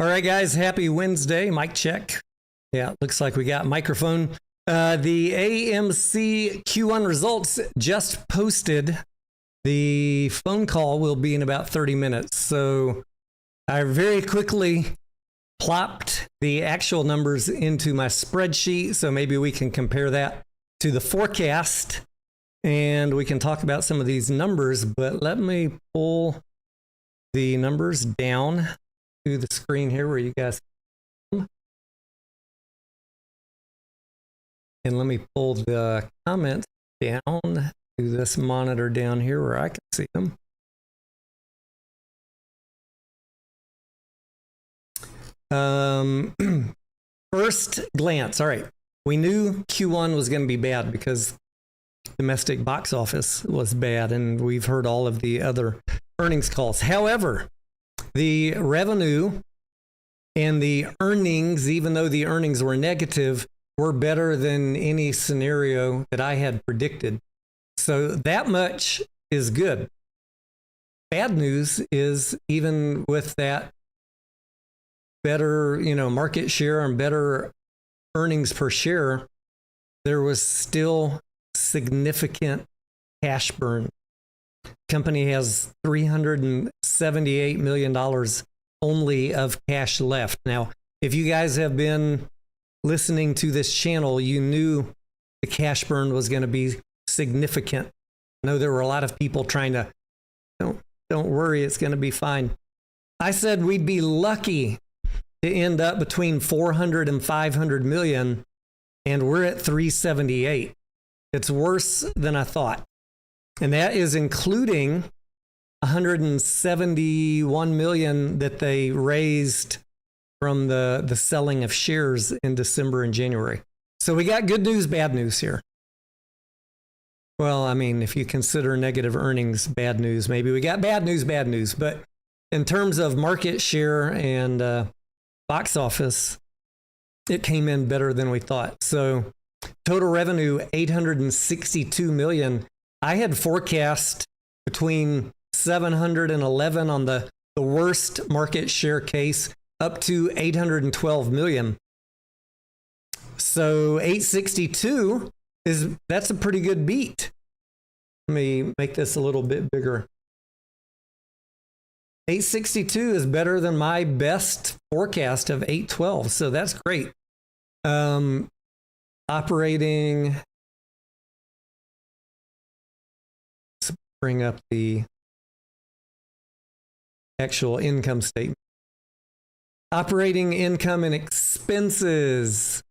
All right, guys, happy Wednesday. Mic check. Yeah, looks like we got microphone. The AMC Q1 results just posted. The phone call will be in about 30 minutes. So I very quickly plopped the actual numbers into my spreadsheet. So maybe we can compare that to the forecast and we can talk about some of these numbers. But let me pull the numbers down to the screen here where you guys can. And let me pull the comments down to this monitor down here where I can see them. First glance. All right. We knew Q1 was going to be bad because domestic box office was bad, and we've heard all of the other earnings calls. However, the revenue and the earnings, even though the earnings were negative, were better than any scenario that I had predicted. So that much is good. Bad news is even with that better, market share and better earnings per share, there was still significant cash burn. Company has $378 million only of cash left. Now, if you guys have been listening to this channel, you knew the cash burn was going to be significant. I know there were a lot of people trying to, don't worry, it's going to be fine. I said we'd be lucky to end up between 400 and 500 million, and we're at 378. It's worse than I thought. And that is including 171 million that they raised from the selling of shares in December and January. So we got good news, bad news here. Well, I mean, if you consider negative earnings bad news, maybe we got bad news. But in terms of market share and box office, it came in better than we thought. So total revenue, 862 million. I had forecast between 711 on the worst market share case up to 812 million. So 862 that's a pretty good beat. Let me make this a little bit bigger. 862 is better than my best forecast of 812. So that's great. Operating, let's bring up the actual income statement. Operating income and expenses.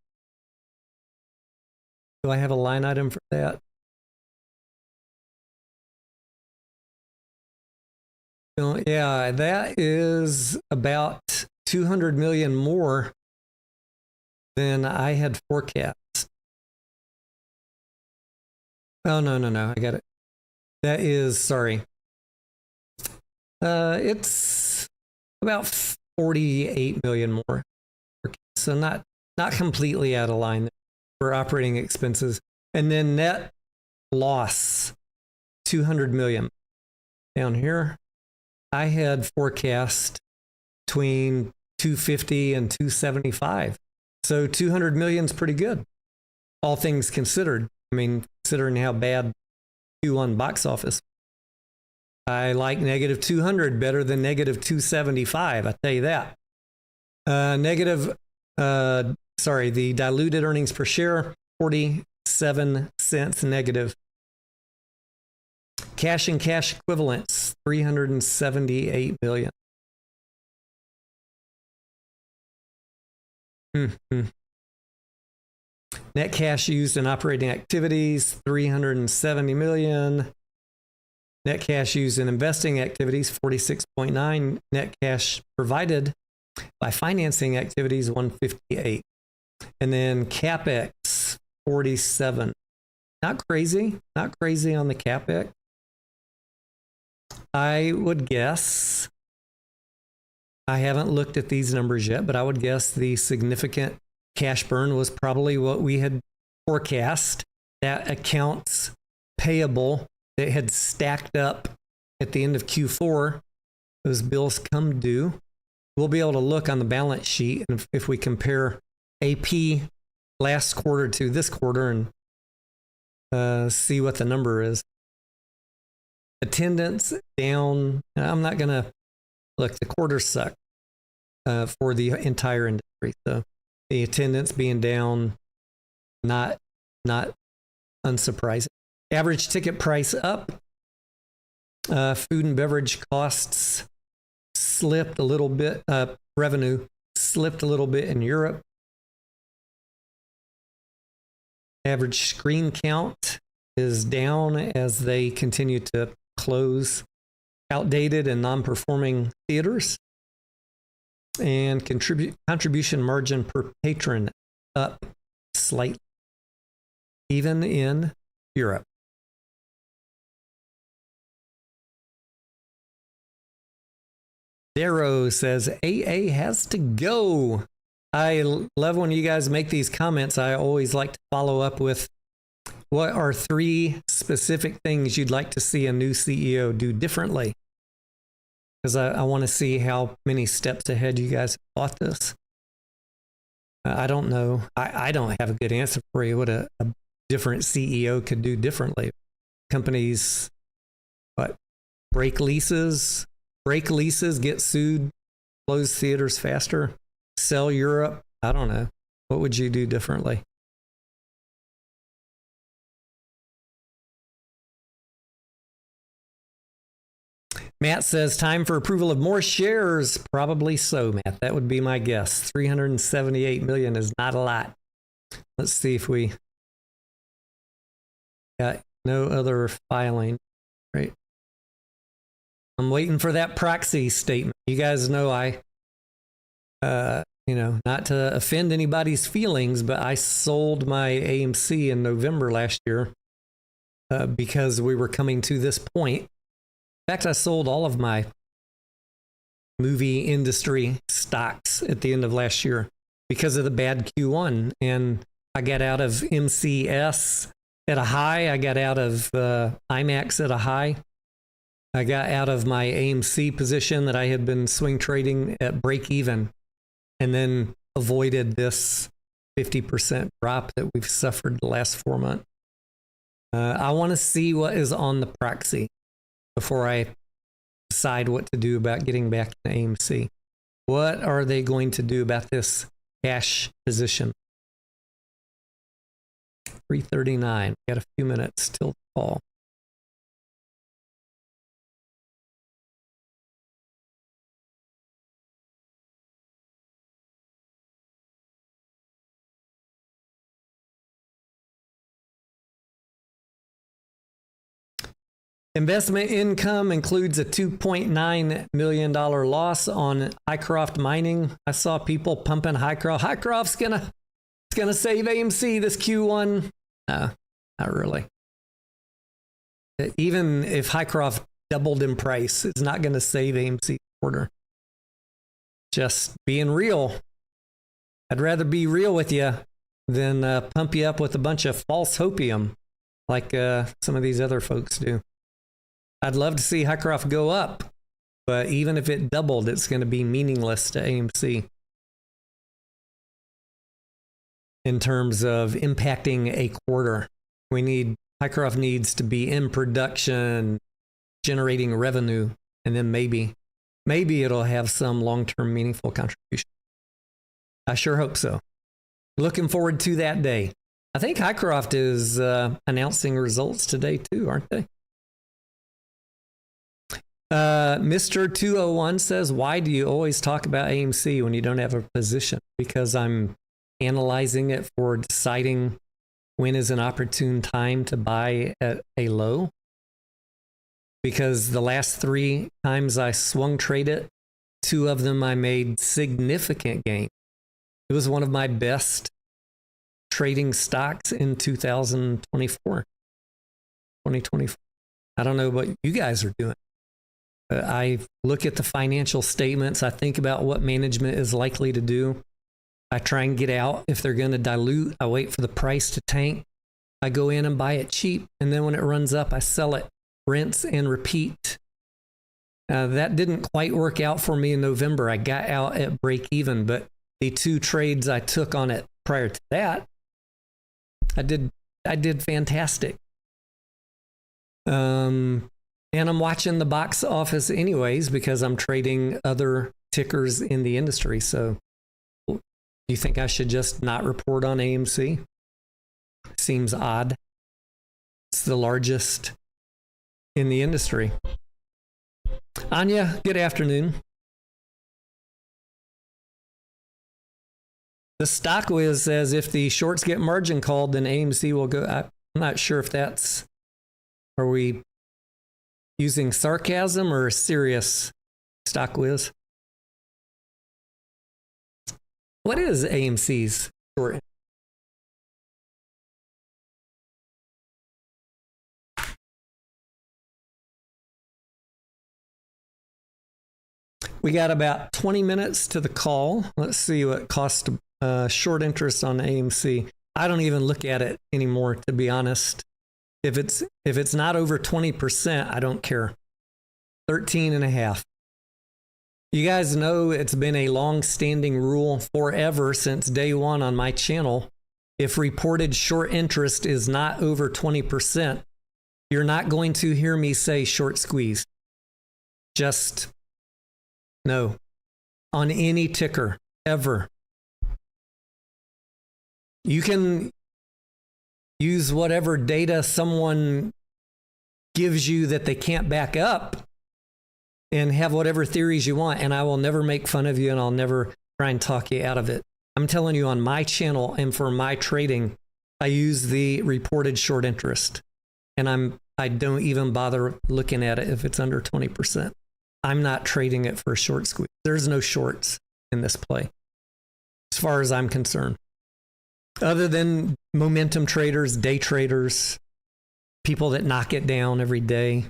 Do I have a line item for that? Yeah, that is about 200 million more than I had forecast. Oh, no. I got it. That is, sorry. It's about 48 million more. So not completely out of line for operating expenses. And then net loss, 200 million. Down here, I had forecast between 250 and 275. So 200 million is pretty good, all things considered. I mean, considering how bad Q1 box office. I like negative 200 better than negative 275. I tell you that. The diluted earnings per share, 47 cents negative. Cash and cash equivalents, 378 million. Net cash used in operating activities, 370 million. Net cash used in investing activities, 46.9. Net cash provided by financing activities, 158. And then CapEx, 47. Not crazy on the CapEx. I would guess, I haven't looked at these numbers yet, but I would guess the significant cash burn was probably what we had forecast. That accounts payable that had stacked up at the end of Q4, those bills come due we'll be able to look on the balance sheet, and if we compare AP last quarter to this quarter and see what the number is. Attendance down. I'm not going to look, the quarter sucked for the entire industry. So the attendance being down, not unsurprising. Average ticket price up. Food and beverage costs slipped a little bit. Revenue slipped a little bit in Europe. Average screen count is down as they continue to close outdated and non-performing theaters. And contribution margin per patron up slightly, even in Europe. Denaro says AA has to go. I love when you guys make these comments. I always like to follow up with, what are 3 specific things you'd like to see a new CEO do differently? Because I want to see how many steps ahead you guys thought this. I don't know. I don't have a good answer for you what a different CEO could do differently. Companies, what, break leases, get sued, close theaters faster, sell Europe. I don't know. What would you do differently? Matt says, time for approval of more shares. Probably so, Matt. That would be my guess. 378 million is not a lot. Let's see if we got no other filing, right? I'm waiting for that proxy statement. You guys know not to offend anybody's feelings, but I sold my AMC in November last year because we were coming to this point. In fact, I sold all of my movie industry stocks at the end of last year because of the bad Q1. And I got out of MCS at a high. I got out of IMAX at a high. I got out of my AMC position that I had been swing trading at break even, and then avoided this 50% drop that we've suffered the last 4 months. I want to see what is on the proxy before I decide what to do about getting back to AMC. What are they going to do about this cash position? 3:39. Got a few minutes till fall. Investment income includes a $2.9 million loss on Hycroft Mining. I saw people pumping Hycroft. Hycroft's gonna save AMC this Q1. No, not really. Even if Hycroft doubled in price, it's not going to save AMC quarter. Just being real. I'd rather be real with you than pump you up with a bunch of false hopium like some of these other folks do. I'd love to see Hycroft go up, but even if it doubled, it's going to be meaningless to AMC in terms of impacting a quarter. Hycroft needs to be in production, generating revenue, and then maybe it'll have some long-term meaningful contribution. I sure hope so. Looking forward to that day. I think Hycroft is announcing results today too, aren't they? Mr. 201 says, why do you always talk about AMC when you don't have a position? Because I'm analyzing it for deciding when is an opportune time to buy at a low. Because the last 3 times I swung trade it, 2 of them I made significant gain. It was one of my best trading stocks in 2024. I don't know what you guys are doing. I look at the financial statements. I think about what management is likely to do. I try and get out. If they're going to dilute, I wait for the price to tank. I go in and buy it cheap. And then when it runs up, I sell it. Rinse and repeat. That didn't quite work out for me in November. I got out at break even, but the 2 trades I took on it prior to that, I did fantastic. And I'm watching the box office anyways because I'm trading other tickers in the industry. So you think I should just not report on AMC? Seems odd. It's the largest in the industry. Anya, good afternoon. The stock whiz says if the shorts get margin called, then AMC will go. I'm not sure if that's, are we using sarcasm or serious, stock whiz? What is AMC's short? We got about 20 minutes to the call. Let's see what cost short interest on AMC. I don't even look at it anymore, to be honest. If it's not over 20%, I don't care. 13.5. You guys know it's been a long-standing rule forever since day one on my channel. If reported short interest is not over 20%, you're not going to hear me say short squeeze. Just no. On any ticker, ever. You can use whatever data someone gives you that they can't back up and have whatever theories you want, and I will never make fun of you and I'll never try and talk you out of it. I'm telling you, on my channel and for my trading, I use the reported short interest, and I don't even bother looking at it if it's under 20%. I'm not trading it for a short squeeze. There's no shorts in this play, as far as I'm concerned. Other than momentum traders, day traders, people that knock it down every day,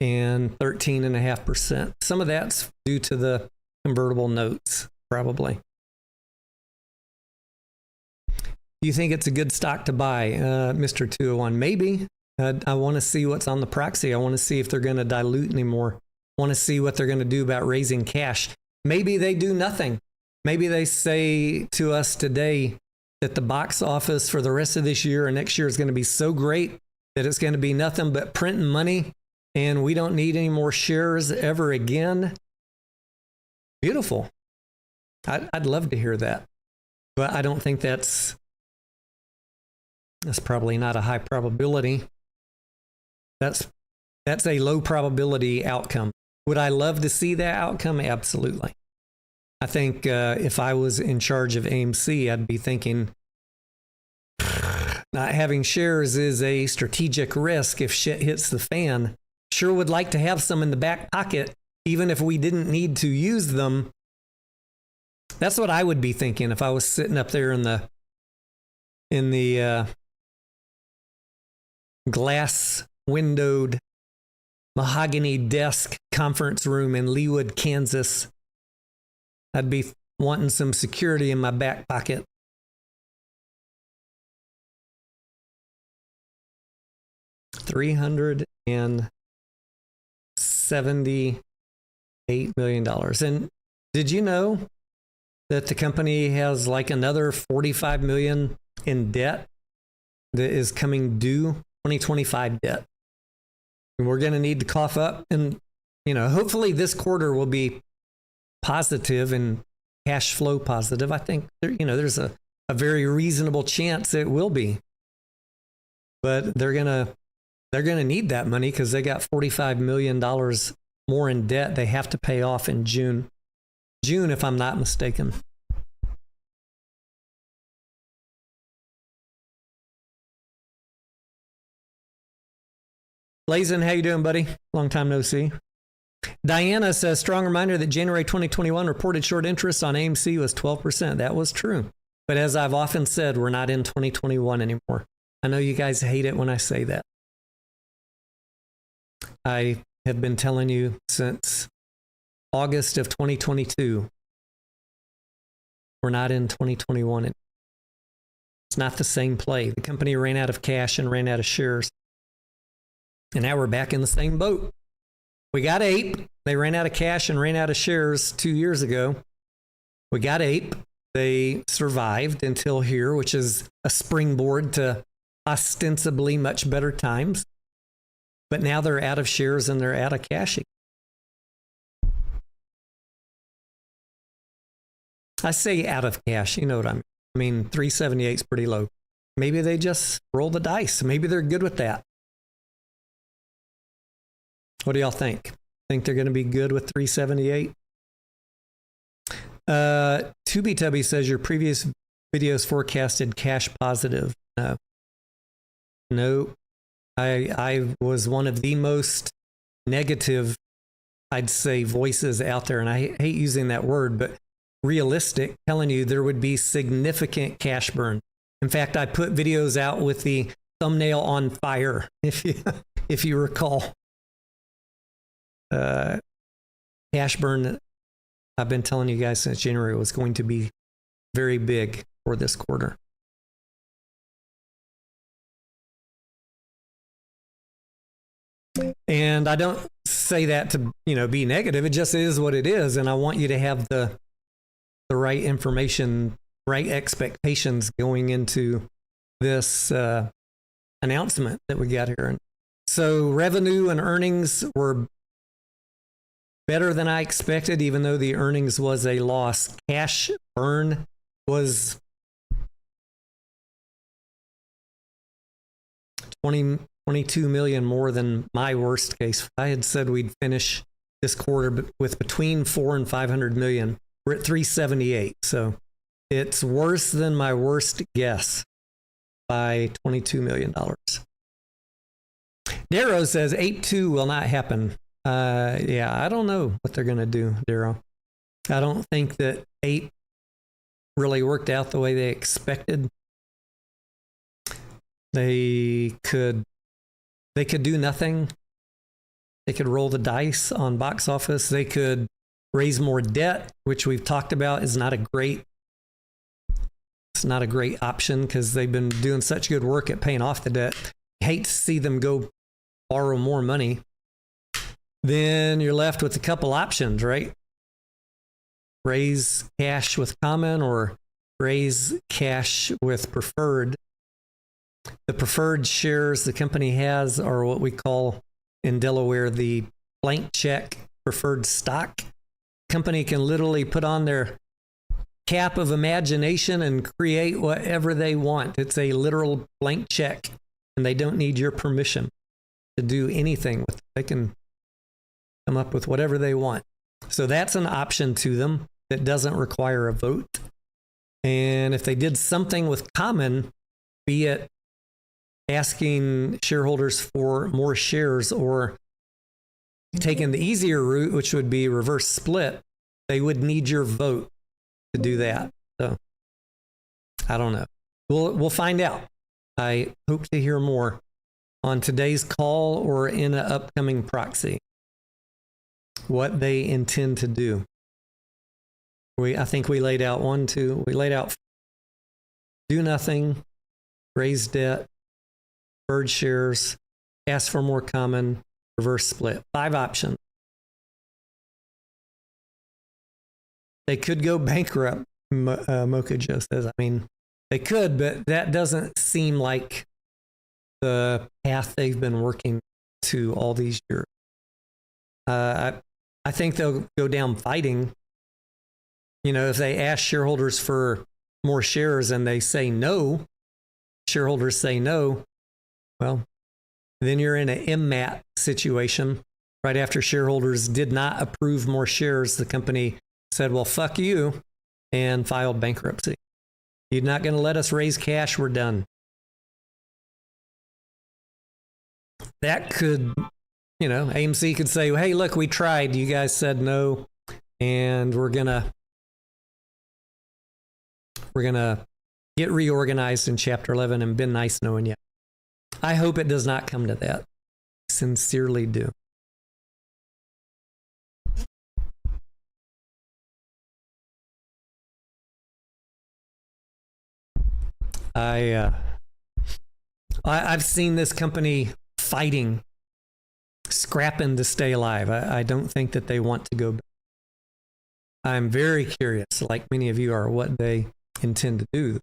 and 13.5%. Some of that's due to the convertible notes, probably. Do you think it's a good stock to buy, Mr. 201? Maybe. I want to see what's on the proxy. I want to see if they're going to dilute anymore. I want to see what they're going to do about raising cash. Maybe they do nothing. Maybe they say to us today that the box office for the rest of this year and next year is going to be so great that it's going to be nothing but printing money and we don't need any more shares ever again. Beautiful. I'd love to hear that, but I don't think that's probably not a high probability. That's a low probability outcome. Would I love to see that outcome? Absolutely. I think if I was in charge of AMC, I'd be thinking not having shares is a strategic risk if shit hits the fan. Sure would like to have some in the back pocket, even if we didn't need to use them. That's what I would be thinking if I was sitting up there in the glass windowed mahogany desk conference room in Leawood, Kansas. I'd be wanting some security in my back pocket. $378 million. And did you know that the company has like another $45 million in debt that is coming due, 2025 debt? And we're going to need to cough up, and hopefully this quarter will be positive and cash flow positive. I think there's a very reasonable chance it will be, but they're gonna need that money because they got $45 million more in debt they have to pay off in June, if I'm not mistaken. Lazen, how you doing, buddy? Long time no see. Diana says, strong reminder that January 2021 reported short interest on AMC was 12%. That was true. But as I've often said, we're not in 2021 anymore. I know you guys hate it when I say that. I have been telling you since August of 2022, we're not in 2021. It's not the same play. The company ran out of cash and ran out of shares. And now we're back in the same boat. we got APE. They ran out of cash and ran out of shares 2 years ago. We got APE. They survived until here, which is a springboard to ostensibly much better times. But now they're out of shares and they're out of cash. I say out of cash, you know what I mean. I mean, 378 is pretty low. Maybe they just roll the dice. Maybe they're good with that. What do y'all think? Think they're going to be good with 378? Tubby says your previous videos forecasted cash positive. No. I was one of the most negative, I'd say, voices out there, and I hate using that word, but realistic, telling you there would be significant cash burn. In fact, I put videos out with the thumbnail on fire, if you recall. Cash burn, I've been telling you guys since January, was going to be very big for this quarter. And I don't say that to, be negative. It just is what it is. And I want you to have the right information, right expectations going into this announcement that we got here. So revenue and earnings were better than I expected, even though the earnings was a loss. Cash burn was 22 million more than my worst case. I had said we'd finish this quarter with between 400 and 500 million. We're at 378. So it's worse than my worst guess by $22 million. Denaro says 8-2 will not happen. Yeah, I don't know what they're going to do, Denaro. I don't think that 8 really worked out the way they expected. They could do nothing. They could roll the dice on box office. They could raise more debt, which we've talked about is not a great option because they've been doing such good work at paying off the debt. I hate to see them go borrow more money. Then you're left with a couple options, right? Raise cash with common or raise cash with preferred. The preferred shares the company has are what we call in Delaware the blank check preferred stock. Company can literally put on their cap of imagination and create whatever they want. It's a literal blank check, and they don't need your permission to do anything with it. They can come up with whatever they want. So that's an option to them that doesn't require a vote. And if they did something with common, be it asking shareholders for more shares or taking the easier route, which would be reverse split, they would need your vote to do that. So I don't know. We'll find out. I hope to hear more on today's call or in an upcoming proxy what they intend to do. I think we laid out we laid out do nothing, raise debt, preferred shares, ask for more common, reverse split. 5 options. They could go bankrupt, Mocha Joe says. I mean, they could, but that doesn't seem like the path they've been working to all these years. I think they'll go down fighting. If they ask shareholders for more shares and they say no, shareholders say no, well, then you're in an MMAT situation. Right after shareholders did not approve more shares, the company said, well, fuck you, and filed bankruptcy. You're not going to let us raise cash, we're done. That could, AMC could say, hey, look, we tried. You guys said no, and we're going to get reorganized in Chapter 11 and been nice knowing you. I hope it does not come to that. Sincerely do. I've seen this company fighting scrapping to stay alive. I don't think that they want to go back. I'm very curious, like many of you are, what they intend to do.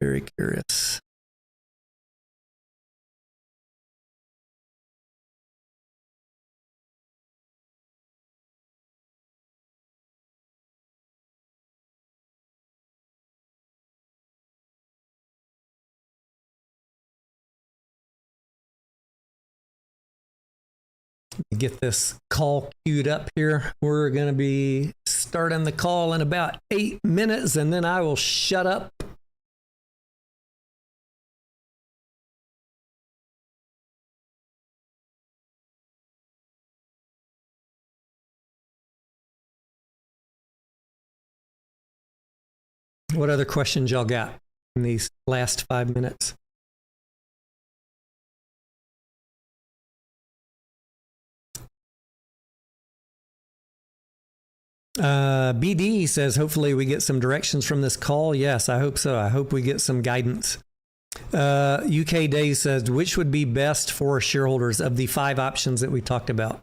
Very curious. Get this call queued up here. We're going to be starting the call in about 8 minutes, and then I will shut up. What other questions y'all got in these last 5 minutes? BD says, hopefully we get some directions from this call. Yes, I hope so. I hope we get some guidance. UK Dave says, which would be best for shareholders of the 5 options that we talked about?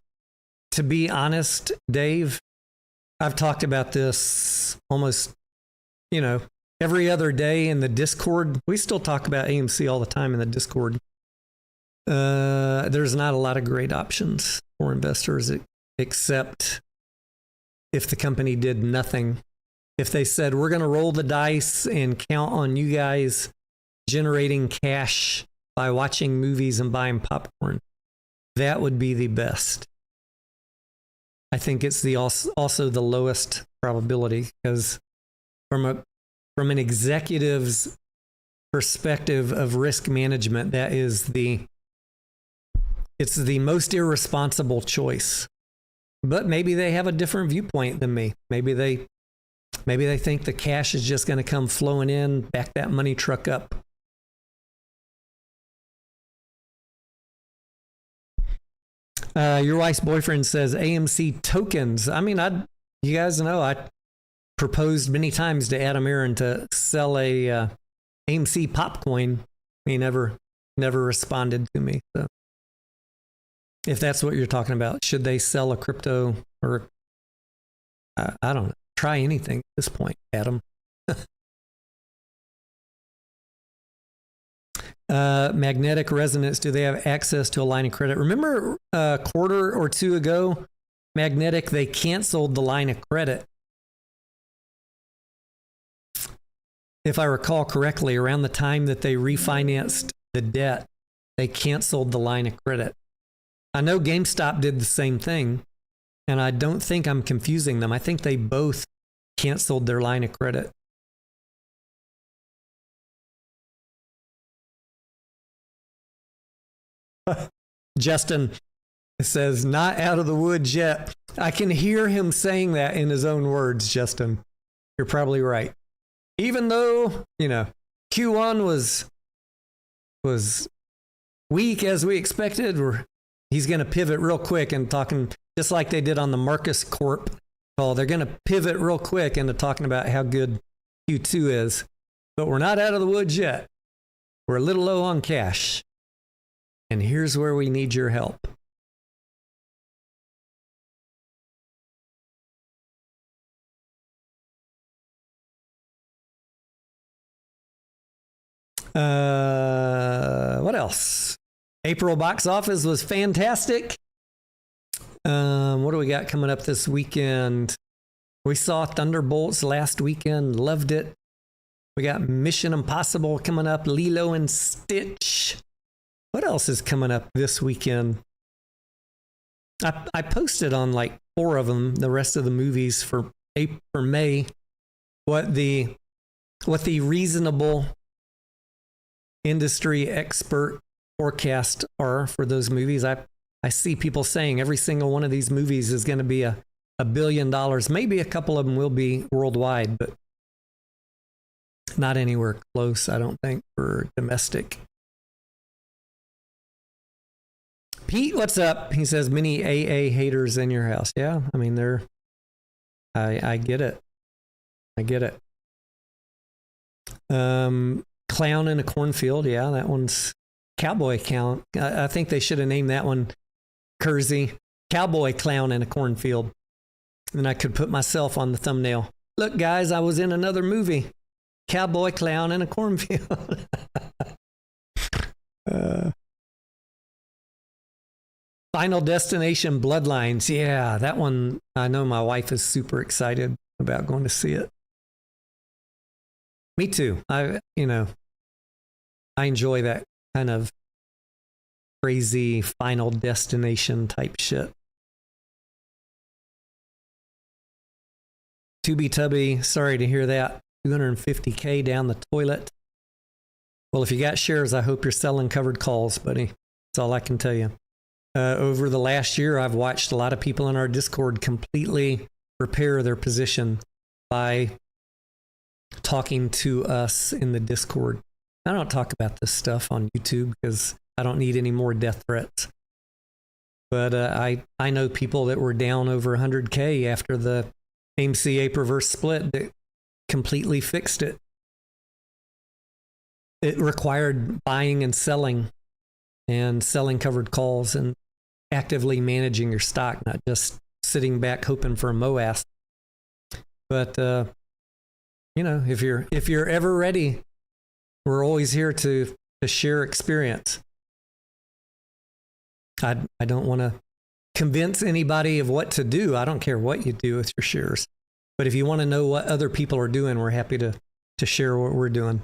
To be honest, Dave, I've talked about this almost, every other day in the Discord. We still talk about AMC all the time in the Discord. There's not a lot of great options for investors except if the company did nothing. If they said, we're going to roll the dice and count on you guys generating cash by watching movies and buying popcorn, that would be the best. I think it's also the lowest probability, because from an executive's perspective of risk management, it's the most irresponsible choice. But maybe they have a different viewpoint than me. Maybe they think the cash is just going to come flowing in, back that money truck up. Your wife's boyfriend says AMC tokens. I mean, you guys know I proposed many times to Adam Aaron to sell a AMC popcoin. He never responded to me. So if that's what you're talking about, should they sell a crypto, or I don't know, try anything at this point, Adam? Magnetic resonance, do they have access to a line of credit? Remember a quarter or two ago, Magnetic, they canceled the line of credit. If I recall correctly, around the time that they refinanced the debt, they canceled the line of credit. I know GameStop did the same thing, and I don't think I'm confusing them. I think they both canceled their line of credit. Justin says, not out of the woods yet. I can hear him saying that in his own words, Justin. You're probably right. Even though, Q1 was weak as we expected, he's going to pivot real quick and talking just like they did on the Marcus Corp call. They're going to pivot real quick into talking about how good Q2 is. But we're not out of the woods yet. We're a little low on cash. And here's where we need your help. What else? April box office was fantastic. What do we got coming up this weekend? We saw Thunderbolts last weekend. Loved it. We got Mission Impossible coming up. Lilo and Stitch. What else is coming up this weekend? I posted on like 4 of them, the rest of the movies for May, what the reasonable industry expert forecast are for those movies. I see people saying every single one of these movies is going to be $1 billion. Maybe a couple of them will be worldwide, but not anywhere close, I don't think, for domestic. Pete, what's up? He says, many AA haters in your house. Yeah, I mean, I get it. I get it. Clown in a cornfield. Yeah, that one's cowboy clown. I think they should have named that one Kersey, Cowboy Clown in a Cornfield. And I could put myself on the thumbnail. Look, guys, I was in another movie. Cowboy Clown in a Cornfield. Final Destination Bloodlines. Yeah, that one, I know my wife is super excited about going to see it. Me too. I enjoy that kind of crazy Final Destination type shit. Tubby Tubby, sorry to hear that. $250K down the toilet. Well, if you got shares, I hope you're selling covered calls, buddy. That's all I can tell you. Over the last year, I've watched a lot of people in our Discord completely repair their position by talking to us in the Discord. I don't talk about this stuff on YouTube because I don't need any more death threats. But I know people that were down over 100K after the AMC Aproverse split that completely fixed it. It required buying and selling covered calls and actively managing your stock, not just sitting back hoping for a MOAS. But if you're ever ready, we're always here to share experience. I don't want to convince anybody of what to do. I don't care what you do with your shares. But if you want to know what other people are doing, we're happy to share what we're doing.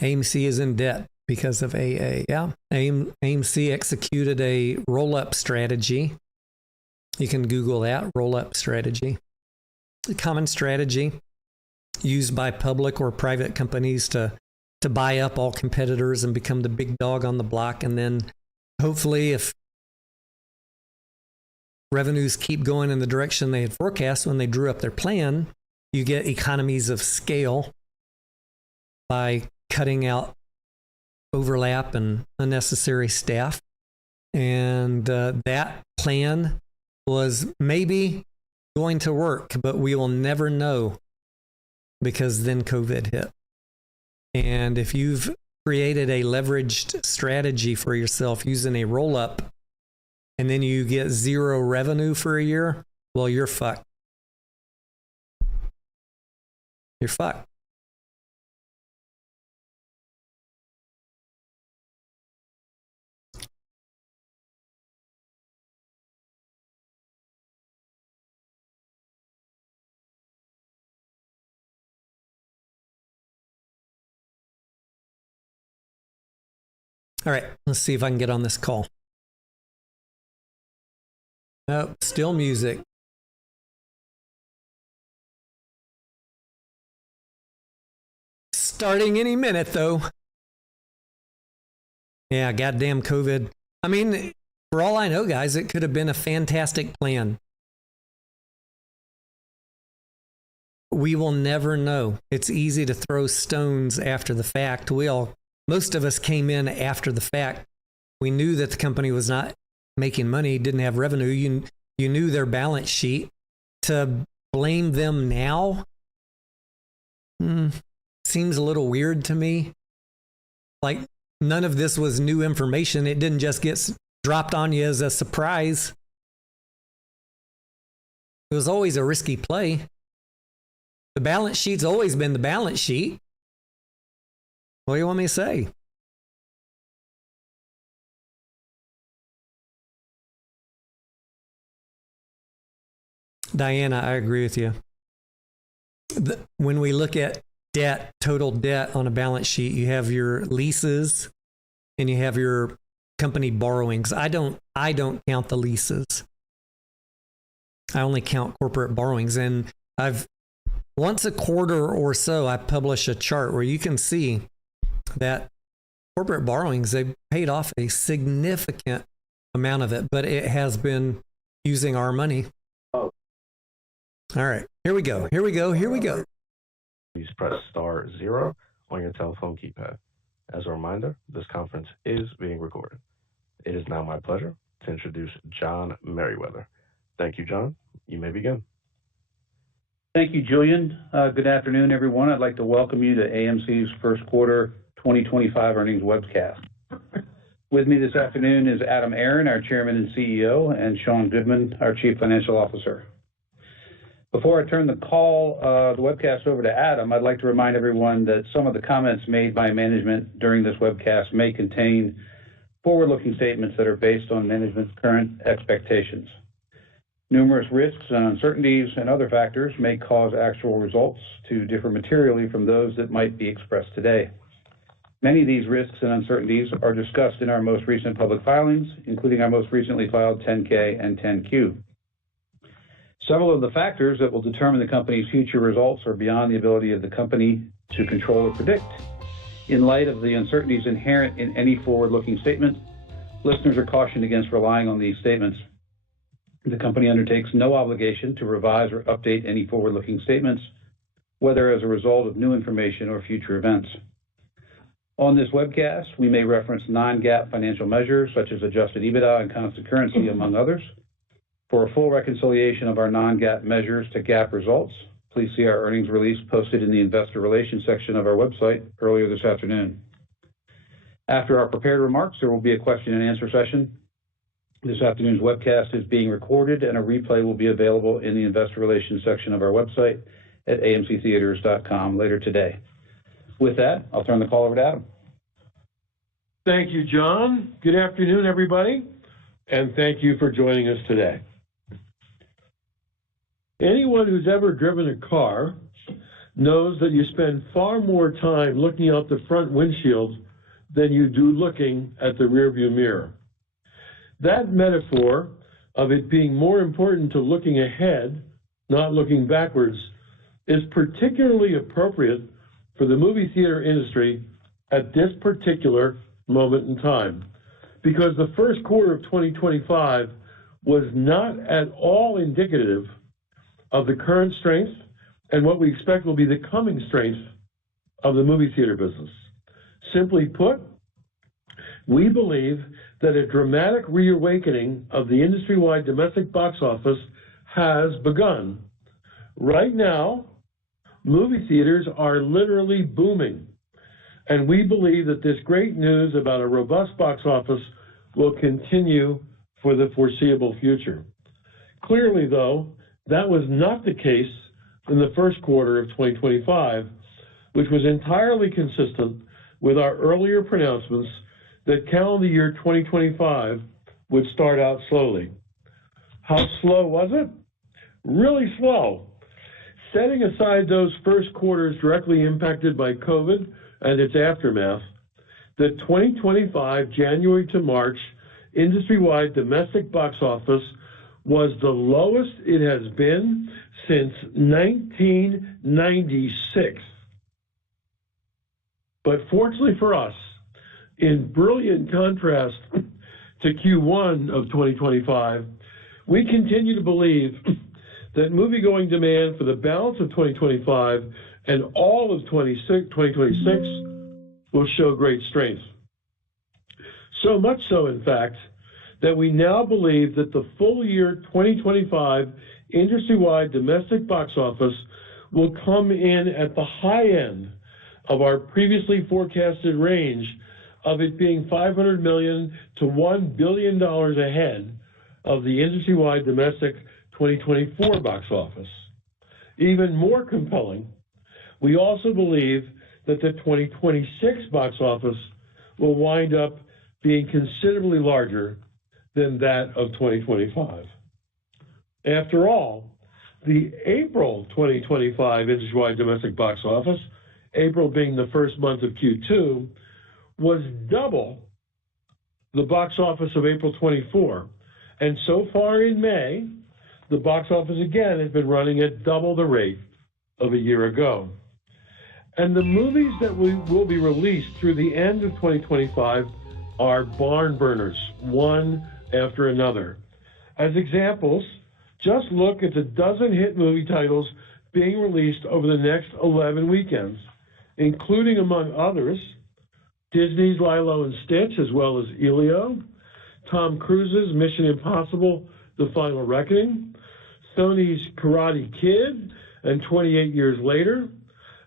AMC is in debt because of AA. Yeah. AMC executed a roll-up strategy. You can Google that, roll-up strategy. A common strategy used by public or private companies to buy up all competitors and become the big dog on the block. And then hopefully if revenues keep going in the direction they had forecast when they drew up their plan, you get economies of scale by cutting out overlap and unnecessary staff. And that plan was maybe going to work, but we will never know because then COVID hit. And if you've created a leveraged strategy for yourself using a roll-up and then you get zero revenue for a year, well, you're fucked. You're fucked. All right, let's see if I can get on this call. Nope, still music. Starting any minute, though. Yeah, goddamn COVID. I mean, for all I know, guys, it could have been a fantastic plan. We will never know. It's easy to throw stones after the fact. Most of us came in after the fact. We knew that the company was not making money, didn't have revenue. You knew their balance sheet. To blame them now seems a little weird to me. Like none of this was new information. It didn't just get dropped on you as a surprise. It was always a risky play. The balance sheet's always been the balance sheet. What do you want me to say? Diana, I agree with you. When we look at debt, total debt on a balance sheet, you have your leases and you have your company borrowings. I don't count the leases. I only count corporate borrowings. And once a quarter or so, I publish a chart where you can see that corporate borrowings, they paid off a significant amount of it, but it has been using our money. Oh. All right, here we go. Please press *0 on your telephone keypad. As a reminder, this conference is being recorded. It is now my pleasure to introduce John Merriweather. Thank you, John. You may begin. Thank you, Julian. Good afternoon, everyone. I'd like to welcome you to AMC's first quarter 2025 earnings webcast. With me this afternoon is Adam Aron, our Chairman and CEO, and Sean Goodman, our Chief Financial Officer. Before I turn the webcast over to Adam, I'd like to remind everyone that some of the comments made by management during this webcast may contain forward-looking statements that are based on management's current expectations. Numerous risks and uncertainties and other factors may cause actual results to differ materially from those that might be expressed today. Many of these risks and uncertainties are discussed in our most recent public filings, including our most recently filed 10-K and 10-Q. Several of the factors that will determine the company's future results are beyond the ability of the company to control or predict. In light of the uncertainties inherent in any forward-looking statement, listeners are cautioned against relying on these statements. The company undertakes no obligation to revise or update any forward-looking statements, whether as a result of new information or future events. On this webcast, we may reference non-GAAP financial measures such as adjusted EBITDA and constant currency, among others. For a full reconciliation of our non-GAAP measures to GAAP results, please see our earnings release posted in the Investor Relations section of our website earlier this afternoon. After our prepared remarks, there will be a question and answer session. This afternoon's webcast is being recorded, and a replay will be available in the Investor Relations section of our website at amctheaters.com later today. With that, I'll turn the call over to Adam. Thank you, John. Good afternoon, everybody, and thank you for joining us today. Anyone who's ever driven a car knows that you spend far more time looking out the front windshield than you do looking at the rearview mirror. That metaphor of it being more important to looking ahead, not looking backwards, is particularly appropriate for the movie theater industry at this particular moment in time, because the first quarter of 2025 was not at all indicative of the current strength and what we expect will be the coming strength of the movie theater business. Simply put, we believe that a dramatic reawakening of the industry-wide domestic box office has begun. Right now, movie theaters are literally booming, and we believe that this great news about a robust box office will continue for the foreseeable future. Clearly, though, that was not the case in the first quarter of 2025, which was entirely consistent with our earlier pronouncements that calendar year 2025 would start out slowly. How slow was it? Really slow. Setting aside those first quarters directly impacted by COVID and its aftermath, the 2025 January to March industry-wide domestic box office was the lowest it has been since 1996. But fortunately for us, in brilliant contrast to Q1 of 2025, we continue to believe that movie-going demand for the balance of 2025 and all of 2026 will show great strength. So much so, in fact, that we now believe that the full year 2025 industry-wide domestic box office will come in at the high end of our previously forecasted range of it being $500 million to $1 billion ahead of the industry-wide domestic 2024 box office. Even more compelling, we also believe that the 2026 box office will wind up being considerably larger than that of 2025. After all, the April 2025 industry-wide domestic box office, April being the first month of Q2, was double the box office of April 24. And so far in May, the box office again has been running at double the rate of a year ago. And the movies that will be released through the end of 2025 are barn burners, one after another. As examples, just look at the dozen hit movie titles being released over the next 11 weekends, including, among others, Disney's Lilo and Stitch, as well as Elio, Tom Cruise's Mission Impossible: The Final Reckoning, Sony's Karate Kid, and 28 years later,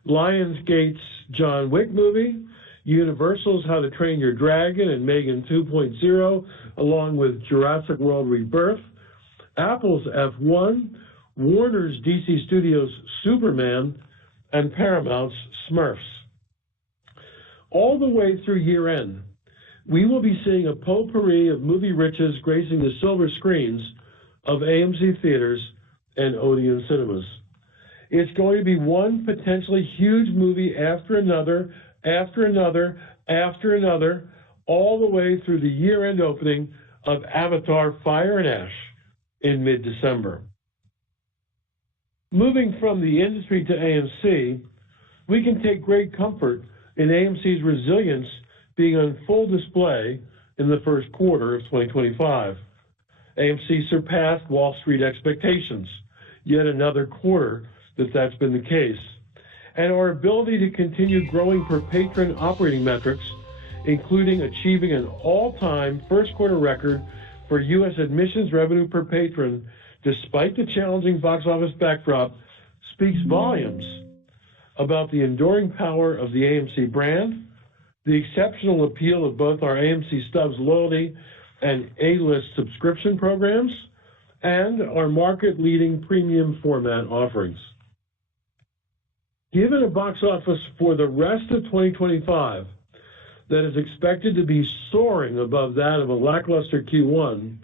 Lionsgate's John Wick movie, Universal's How to Train Your Dragon and Megan 2.0, along with Jurassic World Rebirth, Apple's F1, Warner's DC Studios' Superman, and Paramount's Smurfs. All the way through year-end, we will be seeing a potpourri of movie riches gracing the silver screens of AMC theaters and Odeon cinemas. It's going to be one potentially huge movie after another, after another, after another, all the way through the year-end opening of Avatar: Fire and Ash in mid-December. Moving from the industry to AMC, we can take great comfort in AMC's resilience being on full display in the first quarter of 2025. AMC surpassed Wall Street expectations, yet another quarter that's been the case. And our ability to continue growing per patron operating metrics, including achieving an all-time first quarter record for U.S. admissions revenue per patron, despite the challenging box office backdrop, speaks volumes about the enduring power of the AMC brand, the exceptional appeal of both our AMC Stubs loyalty and A-list subscription programs, and our market-leading premium format offerings. Given a box office for the rest of 2025 that is expected to be soaring above that of a lackluster Q1,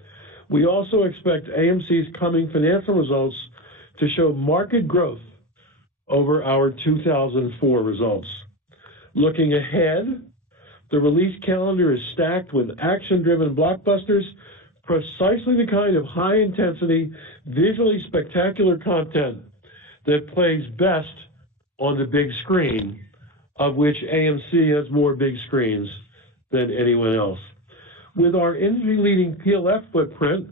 we also expect AMC's coming financial results to show market growth over our 2004 results. Looking ahead, the release calendar is stacked with action-driven blockbusters, precisely the kind of high-intensity, visually spectacular content that plays best on the big screen, of which AMC has more big screens than anyone else. With our industry-leading PLF footprint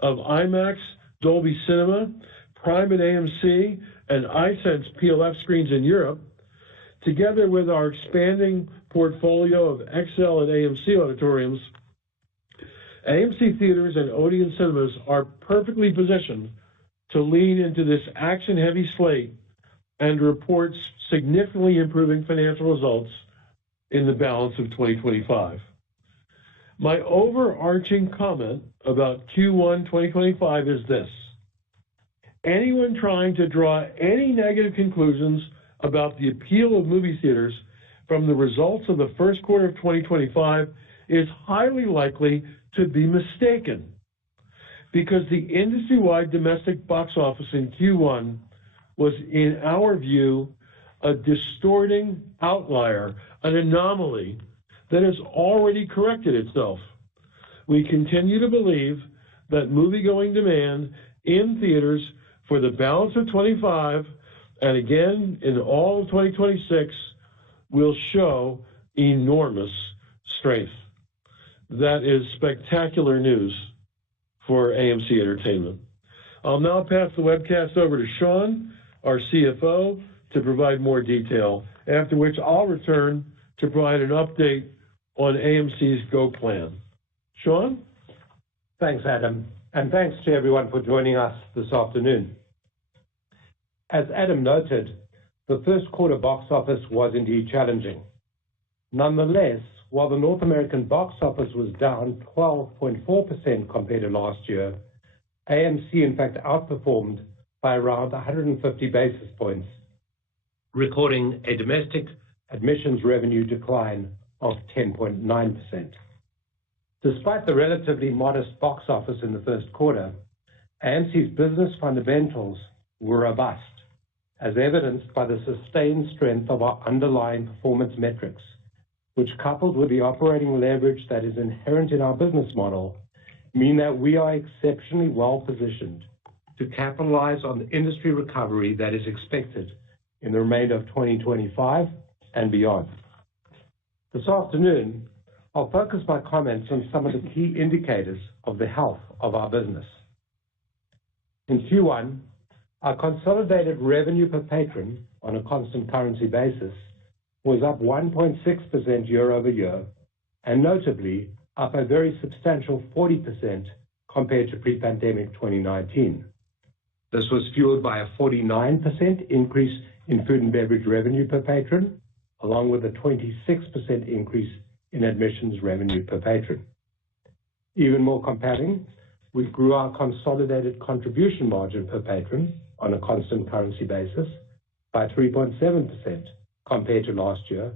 of IMAX, Dolby Cinema, Prime at AMC, and iSense PLF screens in Europe, together with our expanding portfolio of XL and AMC auditoriums, AMC theaters and Odeon cinemas are perfectly positioned to lean into this action-heavy slate and reports significantly improving financial results in the balance of 2025. My overarching comment about Q1 2025 is this: anyone trying to draw any negative conclusions about the appeal of movie theaters from the results of the first quarter of 2025 is highly likely to be mistaken, because the industry-wide domestic box office in Q1 was, in our view, a distorting outlier, an anomaly that has already corrected itself. We continue to believe that movie-going demand in theaters for the balance of 25 and again in all of 2026 will show enormous strength. That is spectacular news for AMC Entertainment. I'll now pass the webcast over to Sean, our CFO, to provide more detail, after which I'll return to provide an update on AMC's GO plan. Sean? Thanks, Adam, and thanks to everyone for joining us this afternoon. As Adam noted, the first quarter box office was indeed challenging. Nonetheless, while the North American box office was down 12.4% compared to last year, AMC in fact outperformed by around 150 basis points, recording a domestic admissions revenue decline of 10.9%. Despite the relatively modest box office in the first quarter, AMC's business fundamentals were robust, as evidenced by the sustained strength of our underlying performance metrics, which, coupled with the operating leverage that is inherent in our business model, mean that we are exceptionally well positioned to capitalize on the industry recovery that is expected in the remainder of 2025 and beyond. This afternoon, I'll focus my comments on some of the key indicators of the health of our business. In Q1, our consolidated revenue per patron on a constant currency basis was up 1.6% year over year, and notably up a very substantial 40% compared to pre-pandemic 2019. This was fueled by a 49% increase in food and beverage revenue per patron, along with a 26% increase in admissions revenue per patron. Even more compelling, we grew our consolidated contribution margin per patron on a constant currency basis by 3.7% compared to last year,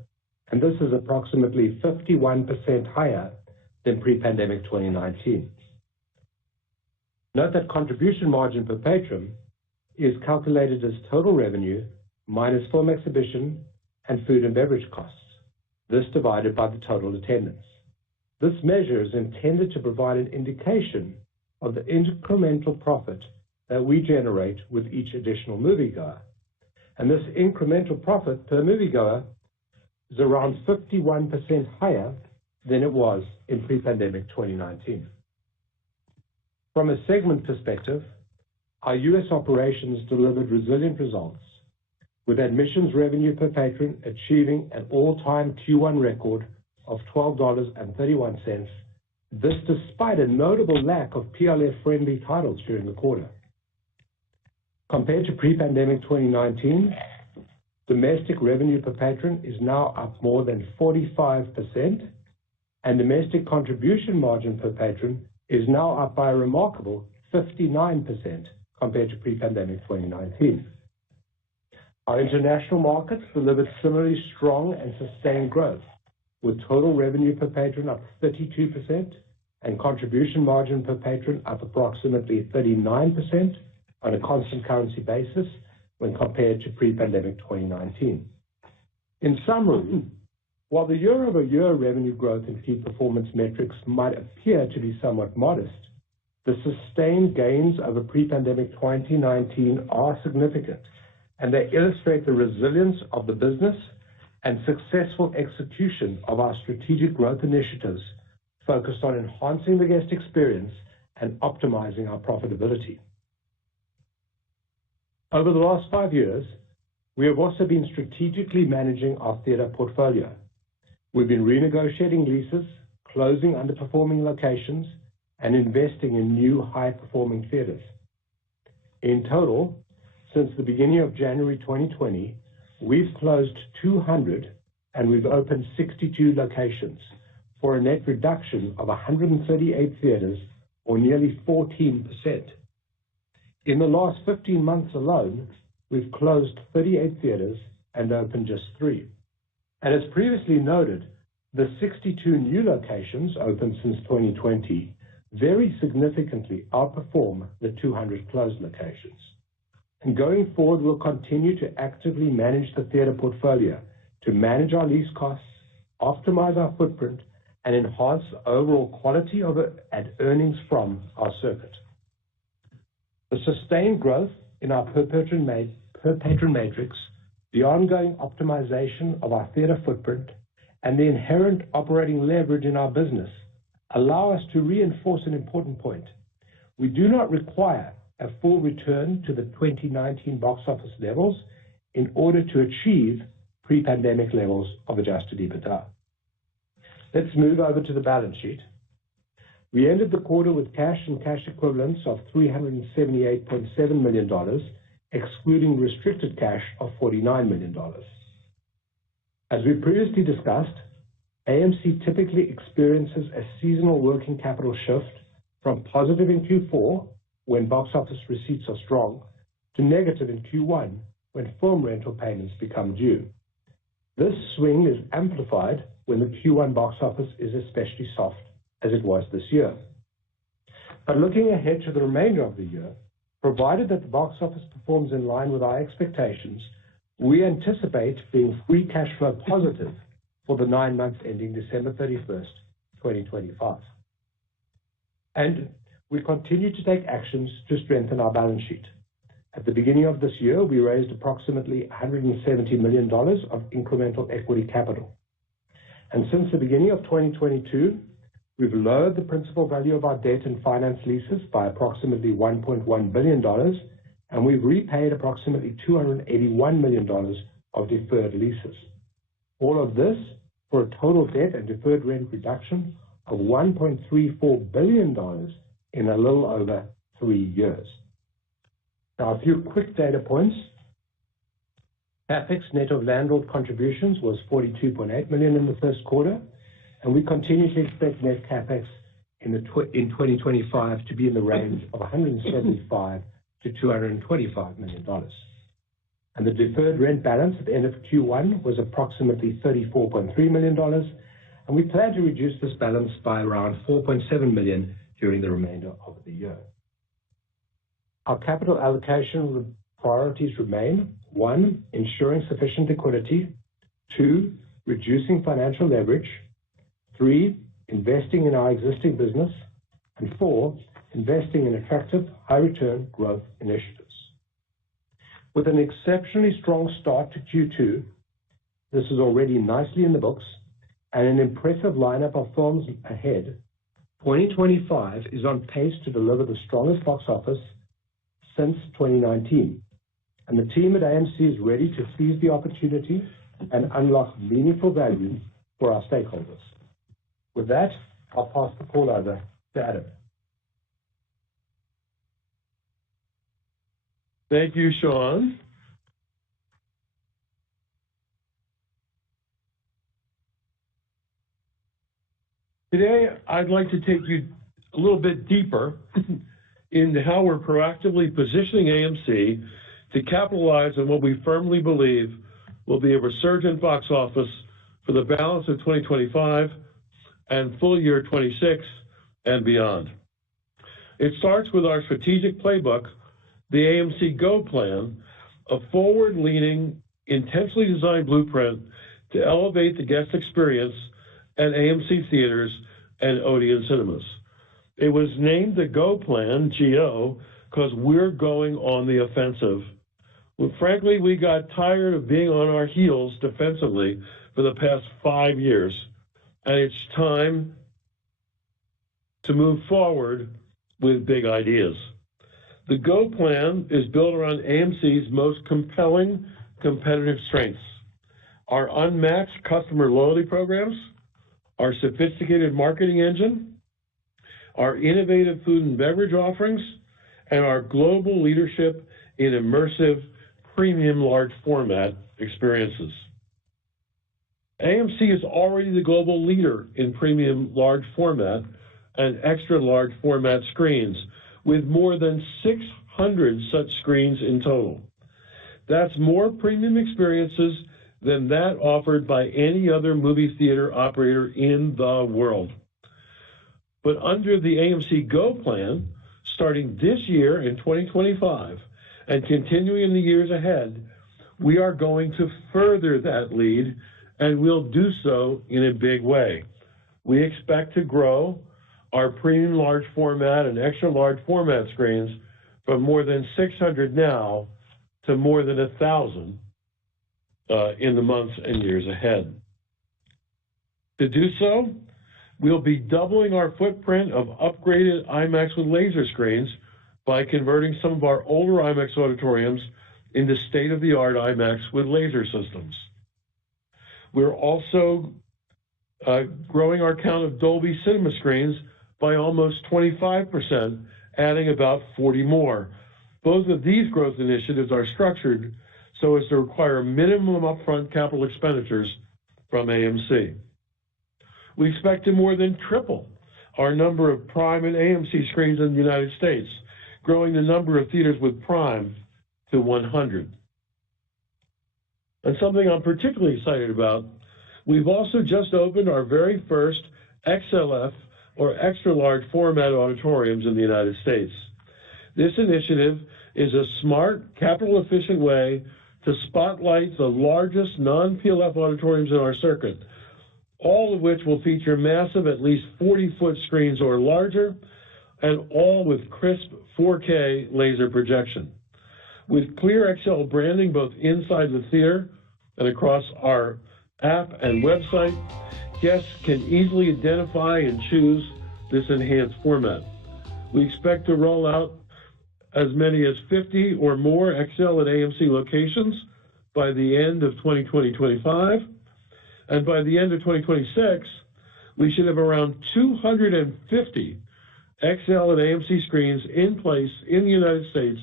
and this is approximately 51% higher than pre-pandemic 2019. Note that contribution margin per patron is calculated as total revenue minus film exhibition and food and beverage costs, this divided by the total attendance. This measure is intended to provide an indication of the incremental profit that we generate with each additional moviegoer. And this incremental profit per moviegoer is around 51% higher than it was in pre-pandemic 2019. From a segment perspective, our U.S. operations delivered resilient results, with admissions revenue per patron achieving an all-time Q1 record of $12.31, this despite a notable lack of PLF-friendly titles during the quarter. Compared to pre-pandemic 2019, domestic revenue per patron is now up more than 45%, and domestic contribution margin per patron is now up by a remarkable 59% compared to pre-pandemic 2019. Our international markets delivered similarly strong and sustained growth, with total revenue per patron up 32% and contribution margin per patron up approximately 39% on a constant currency basis when compared to pre-pandemic 2019. In summary, while the year-over-year revenue growth in key performance metrics might appear to be somewhat modest, the sustained gains over pre-pandemic 2019 are significant, and they illustrate the resilience of the business and successful execution of our strategic growth initiatives focused on enhancing the guest experience and optimizing our profitability. Over the last 5 years, we have also been strategically managing our theater portfolio. We've been renegotiating leases, closing underperforming locations, and investing in new high-performing theaters. In total, since the beginning of January 2020, we've closed 200 and we've opened 62 locations for a net reduction of 138 theaters, or nearly 14%. In the last 15 months alone, we've closed 38 theaters and opened just 3. And as previously noted, the 62 new locations opened since 2020 very significantly outperform the 200 closed locations. And going forward, we'll continue to actively manage the theater portfolio to manage our lease costs, optimize our footprint, and enhance the overall quality of it and earnings from our circuit. The sustained growth in our per patron matrix, the ongoing optimization of our theater footprint, and the inherent operating leverage in our business allow us to reinforce an important point. We do not require a full return to the 2019 box office levels in order to achieve pre-pandemic levels of adjusted EBITDA. Let's move over to the balance sheet. We ended the quarter with cash and cash equivalents of $378.7 million, excluding restricted cash of $49 million. As we previously discussed, AMC typically experiences a seasonal working capital shift from positive in Q4, when box office receipts are strong, to negative in Q1, when film rental payments become due. This swing is amplified when the Q1 box office is especially soft, as it was this year. But looking ahead to the remainder of the year, provided that the box office performs in line with our expectations, we anticipate being free cash flow positive for the 9 months ending December 31st, 2025. And we continue to take actions to strengthen our balance sheet. At the beginning of this year, we raised approximately $170 million of incremental equity capital. And since the beginning of 2022, we've lowered the principal value of our debt and finance leases by approximately $1.1 billion, and we've repaid approximately $281 million of deferred leases. All of this for a total debt and deferred rent reduction of $1.34 billion in a little over 3 years. Now, a few quick data points. CapEx net of landlord contributions was $42.8 million in the first quarter, and we continue to expect net CapEx in 2025 to be in the range of $175 to $225 million. And the deferred rent balance at the end of Q1 was approximately $34.3 million, and we plan to reduce this balance by around $4.7 million during the remainder of the year. Our capital allocation priorities remain: 1, ensuring sufficient liquidity; 2, reducing financial leverage; 3, investing in our existing business; and 4, investing in attractive, high-return growth initiatives. With an exceptionally strong start to Q2, this is already nicely in the books, and an impressive lineup of films ahead, 2025 is on pace to deliver the strongest box office since 2019. And the team at AMC is ready to seize the opportunity and unlock meaningful value for our stakeholders. With that, I'll pass the call over to Adam. Thank you, Sean. Today, I'd like to take you a little bit deeper into how we're proactively positioning AMC to capitalize on what we firmly believe will be a resurgent box office for the balance of 2025 and full year 26 and beyond. It starts with our strategic playbook, the AMC GO plan, a forward-leaning, intentionally designed blueprint to elevate the guest experience at AMC theaters and Odeon cinemas. It was named the GO plan, G-O, because we're going on the offensive. Well, frankly, we got tired of being on our heels defensively for the past 5 years, and it's time to move forward with big ideas. The GO plan is built around AMC's most compelling competitive strengths: our unmatched customer loyalty programs, our sophisticated marketing engine, our innovative food and beverage offerings, and our global leadership in immersive premium large format experiences. AMC is already the global leader in premium large format and extra large format screens, with more than 600 such screens in total. That's more premium experiences than that offered by any other movie theater operator in the world. But under the AMC GO plan, starting this year in 2025 and continuing in the years ahead, we are going to further that lead, and we'll do so in a big way. We expect to grow our premium large format and extra large format screens from more than 600 now to more than 1,000 in the months and years ahead. To do so, we'll be doubling our footprint of upgraded IMAX with laser screens by converting some of our older IMAX auditoriums into state-of-the-art IMAX with laser systems. We're also growing our count of Dolby Cinema screens by almost 25%, adding about 40 more. Both of these growth initiatives are structured so as to require minimum upfront capital expenditures from AMC. We expect to more than triple our number of Prime and AMC screens in the United States, growing the number of theaters with Prime to 100. And something I'm particularly excited about, we've also just opened our very first XLF, or extra large format auditoriums in the United States. This initiative is a smart, capital-efficient way to spotlight the largest non-PLF auditoriums in our circuit, all of which will feature massive, at least 40-foot screens or larger, and all with crisp 4K laser projection. With clear XL branding both inside the theater and across our app and website, guests can easily identify and choose this enhanced format. We expect to roll out as many as 50 or more XL at AMC locations by the end of 2025, and by the end of 2026, we should have around 250 XL and AMC screens in place in the United States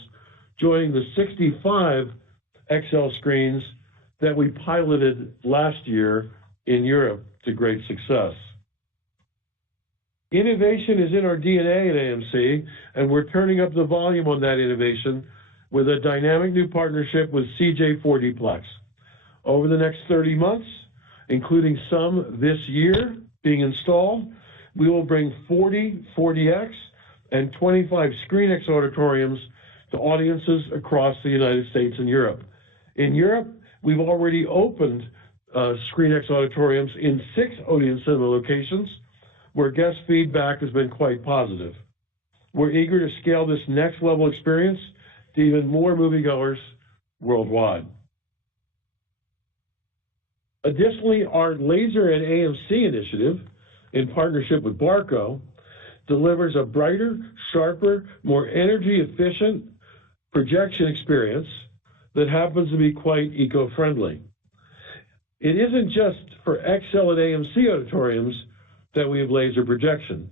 joining the 65 XL screens that we piloted last year in Europe to great success. Innovation is in our DNA at AMC, and we're turning up the volume on that innovation with a dynamic new partnership with CJ4D-Plex. Over the next 30 months, including some this year being installed, we will bring 40 4DX and 25 ScreenX auditoriums to audiences across the United States and Europe. In Europe, we've already opened ScreenX auditoriums in 6 Odeon Cinema locations where guest feedback has been quite positive. We're eager to scale this next level experience to even more moviegoers worldwide. Additionally, our Laser at AMC initiative, in partnership with Barco, delivers a brighter, sharper, more energy-efficient projection experience that happens to be quite eco-friendly. It isn't just for XL at AMC auditoriums that we have laser projection.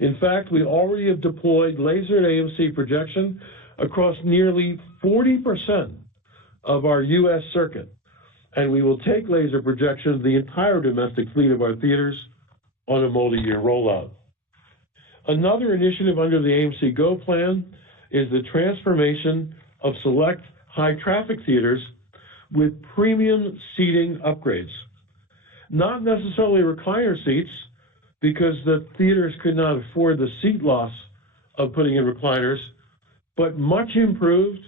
In fact, we already have deployed Laser at AMC projection across nearly 40% of our U.S. circuit, and we will take laser projection to the entire domestic fleet of our theaters on a multi-year rollout. Another initiative under the AMC GO plan is the transformation of select high-traffic theaters with premium seating upgrades. Not necessarily recliner seats, because the theaters could not afford the seat loss of putting in recliners, but much improved,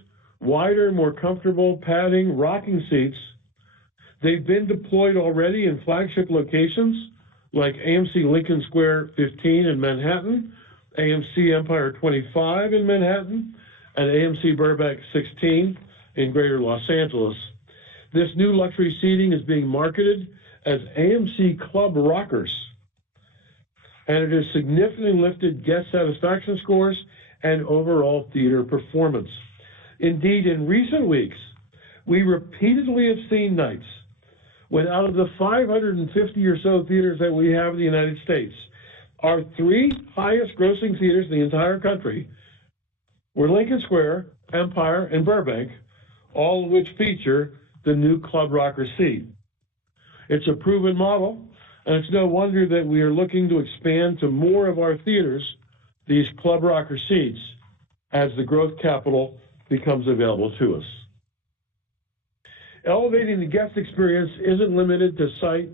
wider, more comfortable padding, rocking seats. They've been deployed already in flagship locations like AMC Lincoln Square 15 in Manhattan, AMC Empire 25 in Manhattan, and AMC Burbank 16 in Greater Los Angeles. This new luxury seating is being marketed as AMC Club Rockers, and it has significantly lifted guest satisfaction scores and overall theater performance. Indeed, in recent weeks, we repeatedly have seen nights when out of the 550 or so theaters that we have in the United States, our 3 highest grossing theaters in the entire country were Lincoln Square, Empire, and Burbank, all of which feature the new Club Rocker seat. It's a proven model, and it's no wonder that we are looking to expand to more of our theaters these Club Rocker seats as the growth capital becomes available to us. Elevating the guest experience isn't limited to sight,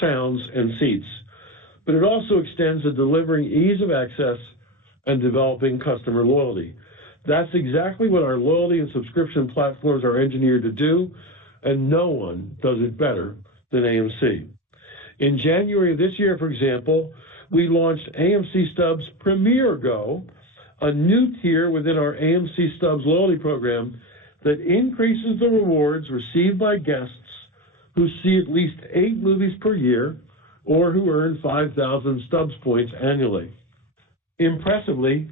sounds, and seats, but it also extends to delivering ease of access and developing customer loyalty. That's exactly what our loyalty and subscription platforms are engineered to do, and no one does it better than AMC. In January of this year, for example, we launched AMC Stubs Premier Go, a new tier within our AMC Stubs loyalty program that increases the rewards received by guests who see at least 8 movies per year or who earn 5,000 Stubs points annually. Impressively,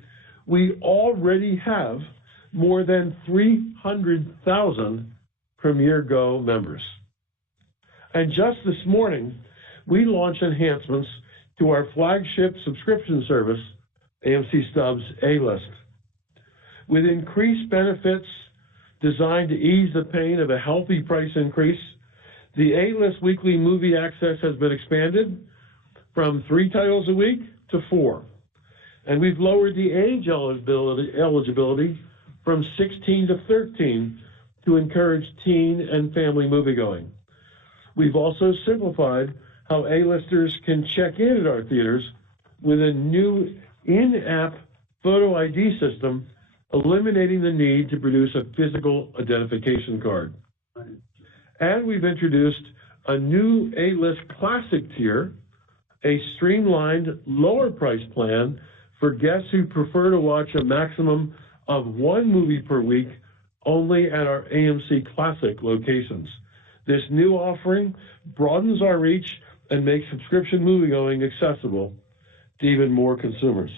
we already have more than 300,000 Premier Go members. And just this morning, we launched enhancements to our flagship subscription service, AMC Stubs A-List. With increased benefits designed to ease the pain of a healthy price increase, the A-List weekly movie access has been expanded from 3 titles a week to 4. And we've lowered the age eligibility from 16 to 13 to encourage teen and family moviegoing. We've also simplified how A-listers can check in at our theaters with a new in-app photo ID system, eliminating the need to produce a physical identification card. And we've introduced a new A-List Classic tier, a streamlined, lower price plan for guests who prefer to watch a maximum of 1 movie per week only at our AMC Classic locations. This new offering broadens our reach and makes subscription moviegoing accessible to even more consumers.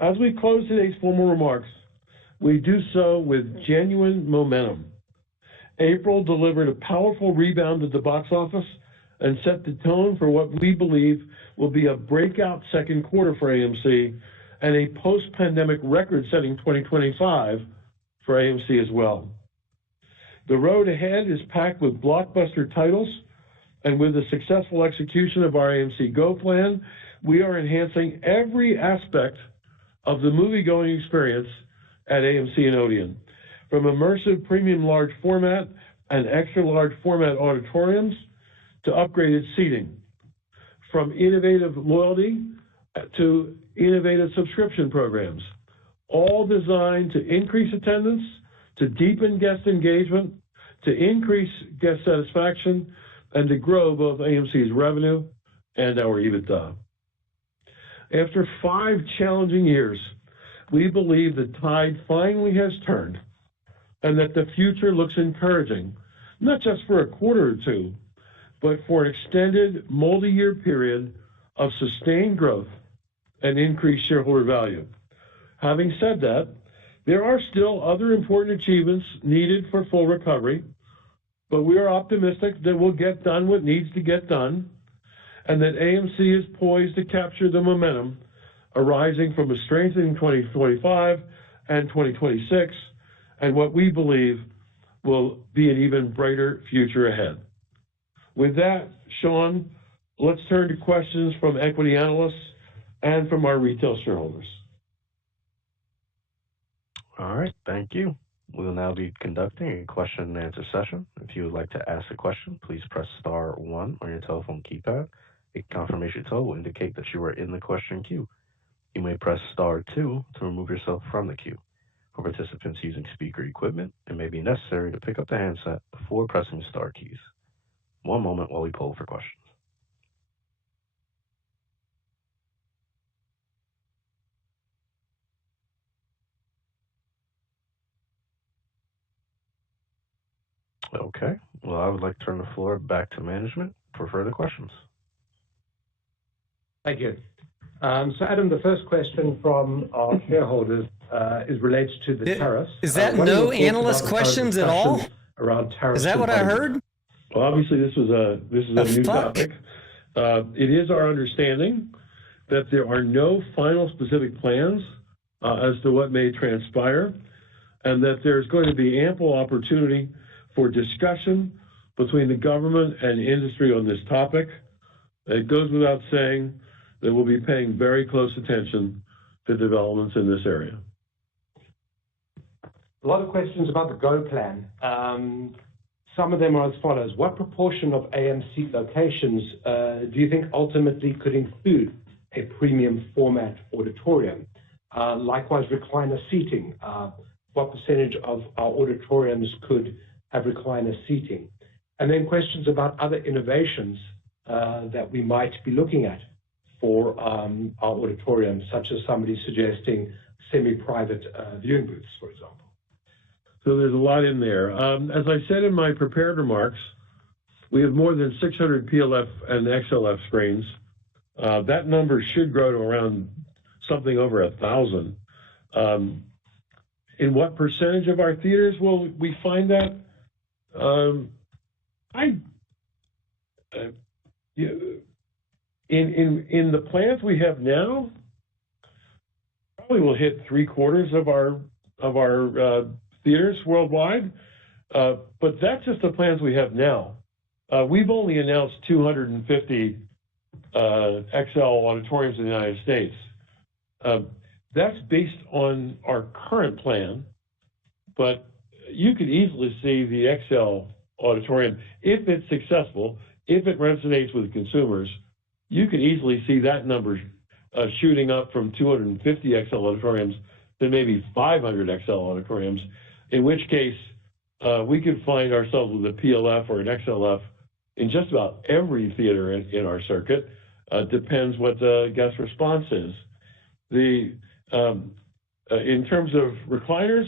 As we close today's formal remarks, we do so with genuine momentum. April delivered a powerful rebound at the box office and set the tone for what we believe will be a breakout second quarter for AMC and a post-pandemic record-setting 2025 for AMC as well. The road ahead is packed with blockbuster titles, and with the successful execution of our AMC GO plan, we are enhancing every aspect of the movie-going experience at AMC and Odeon, from immersive premium large format and extra large format auditoriums to upgraded seating, from innovative loyalty to innovative subscription programs, all designed to increase attendance, to deepen guest engagement, to increase guest satisfaction, and to grow both AMC's revenue and our EBITDA. After 5 challenging years, we believe the tide finally has turned and that the future looks encouraging, not just for a quarter or two, but for an extended multi-year period of sustained growth and increased shareholder value. Having said that, there are still other important achievements needed for full recovery, but we are optimistic that we'll get done what needs to get done, and that AMC is poised to capture the momentum arising from a strengthening 2025 and 2026, and what we believe will be an even brighter future ahead. With that, Sean, let's turn to questions from equity analysts and from our retail shareholders. All right, thank you. We'll now be conducting a question and answer session. If you would like to ask a question, please press star 1 on your telephone keypad. A confirmation tone will indicate that you are in the question queue. You may press star 2 to remove yourself from the queue. For participants using speaker equipment, it may be necessary to pick up the handset before pressing star keys. One moment while we poll for questions. Okay, well, I would like to turn the floor back to management for further questions. Thank you. So, Adam, the first question from our shareholders is related to the tariffs. Is that no analyst questions at all? Around tariffs. Is that what I heard? Well, obviously, this is a new topic. It is our understanding that there are no final specific plans as to what may transpire, and that there's going to be ample opportunity for discussion between the government and industry on this topic. It goes without saying that we'll be paying very close attention to developments in this area. A lot of questions about the GO plan. Some of them are as follows. What proportion of AMC locations do you think ultimately could include a premium format auditorium? Likewise, recliner seating. What percentage of our auditoriums could have recliner seating? And then questions about other innovations that we might be looking at for our auditorium, such as somebody suggesting semi-private viewing booths, for example. So there's a lot in there. As I said in my prepared remarks, we have more than 600 PLF and XLF screens. That number should grow to around something over 1,000. In what percentage of our theaters will we find that? In the plans we have now, probably will hit 3/4 of our theaters worldwide, but that's just the plans we have now. We've only announced 250 XL auditoriums in the United States. That's based on our current plan, but you could easily see the XL auditorium, if it's successful, if it resonates with consumers, you could easily see that number shooting up from 250 XL auditoriums to maybe 500 XL auditoriums, in which case we could find ourselves with a PLF or an XLF in just about every theater in our circuit. Depends what the guest response is. In terms of recliners,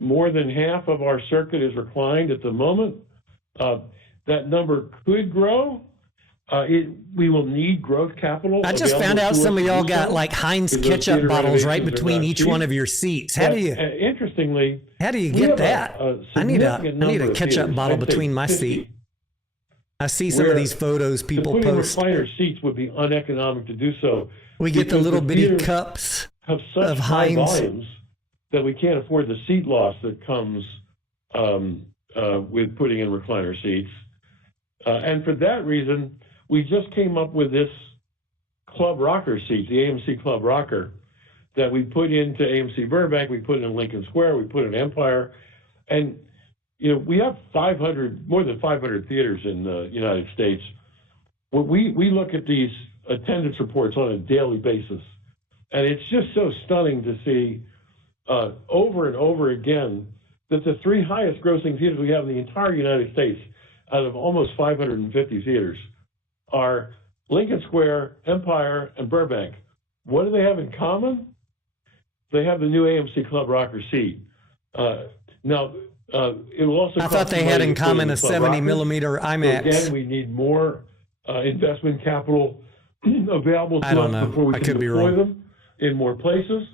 more than half of our circuit is reclined at the moment. That number could grow. We will need growth capital. I just found out some of y'all got like Heinz ketchup bottles right between each one of your seats. How do you? Interestingly, how do you get that? I need a ketchup bottle between my seat. I see some of these photos people post. Recliner seats would be uneconomic to do so. We get the little bitty cups. have such Of high Heinz. volumes that we can't afford the seat loss that comes with putting in recliner seats. And for that reason, we just came up with this Club Rocker seat, the AMC Club Rocker, that we put into AMC Burbank, we put in Lincoln Square, we put in Empire. And, you know, we have more than 500 theaters in the United States. We look at these attendance reports on a daily basis, and it's just so stunning to see over and over again that the three highest grossing theaters we have in the entire United States, out of almost 550 theaters, are Lincoln Square, Empire, and Burbank. What do they have in common? They have the new AMC Club Rocker seat. Now, it will also. I thought they had in common a 70 millimeter IMAX. So again, we need more investment capital available to us before we can deploy them in more places.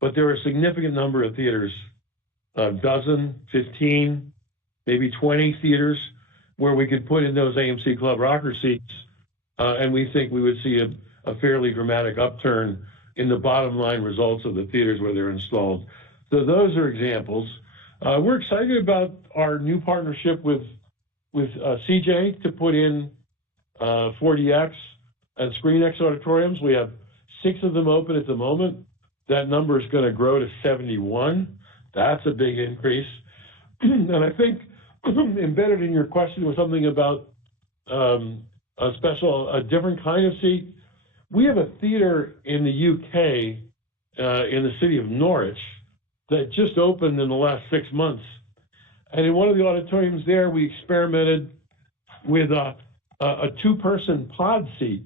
But there are a significant number of theaters, a dozen, 15, maybe 20 theaters, where we could put in those AMC Club Rocker seats, and we think we would see a fairly dramatic upturn in the bottom line results of the theaters where they're installed. So those are examples. We're excited about our new partnership with CJ to put in 4DX and ScreenX auditoriums. We have 6 of them open at the moment. That number is going to grow to 71. That's a big increase. And I think embedded in your question was something about a different kind of seat. We have a theater in the UK, in the city of Norwich, that just opened in the last 6 months. And in one of the auditoriums there, we experimented with a 2-person pod seat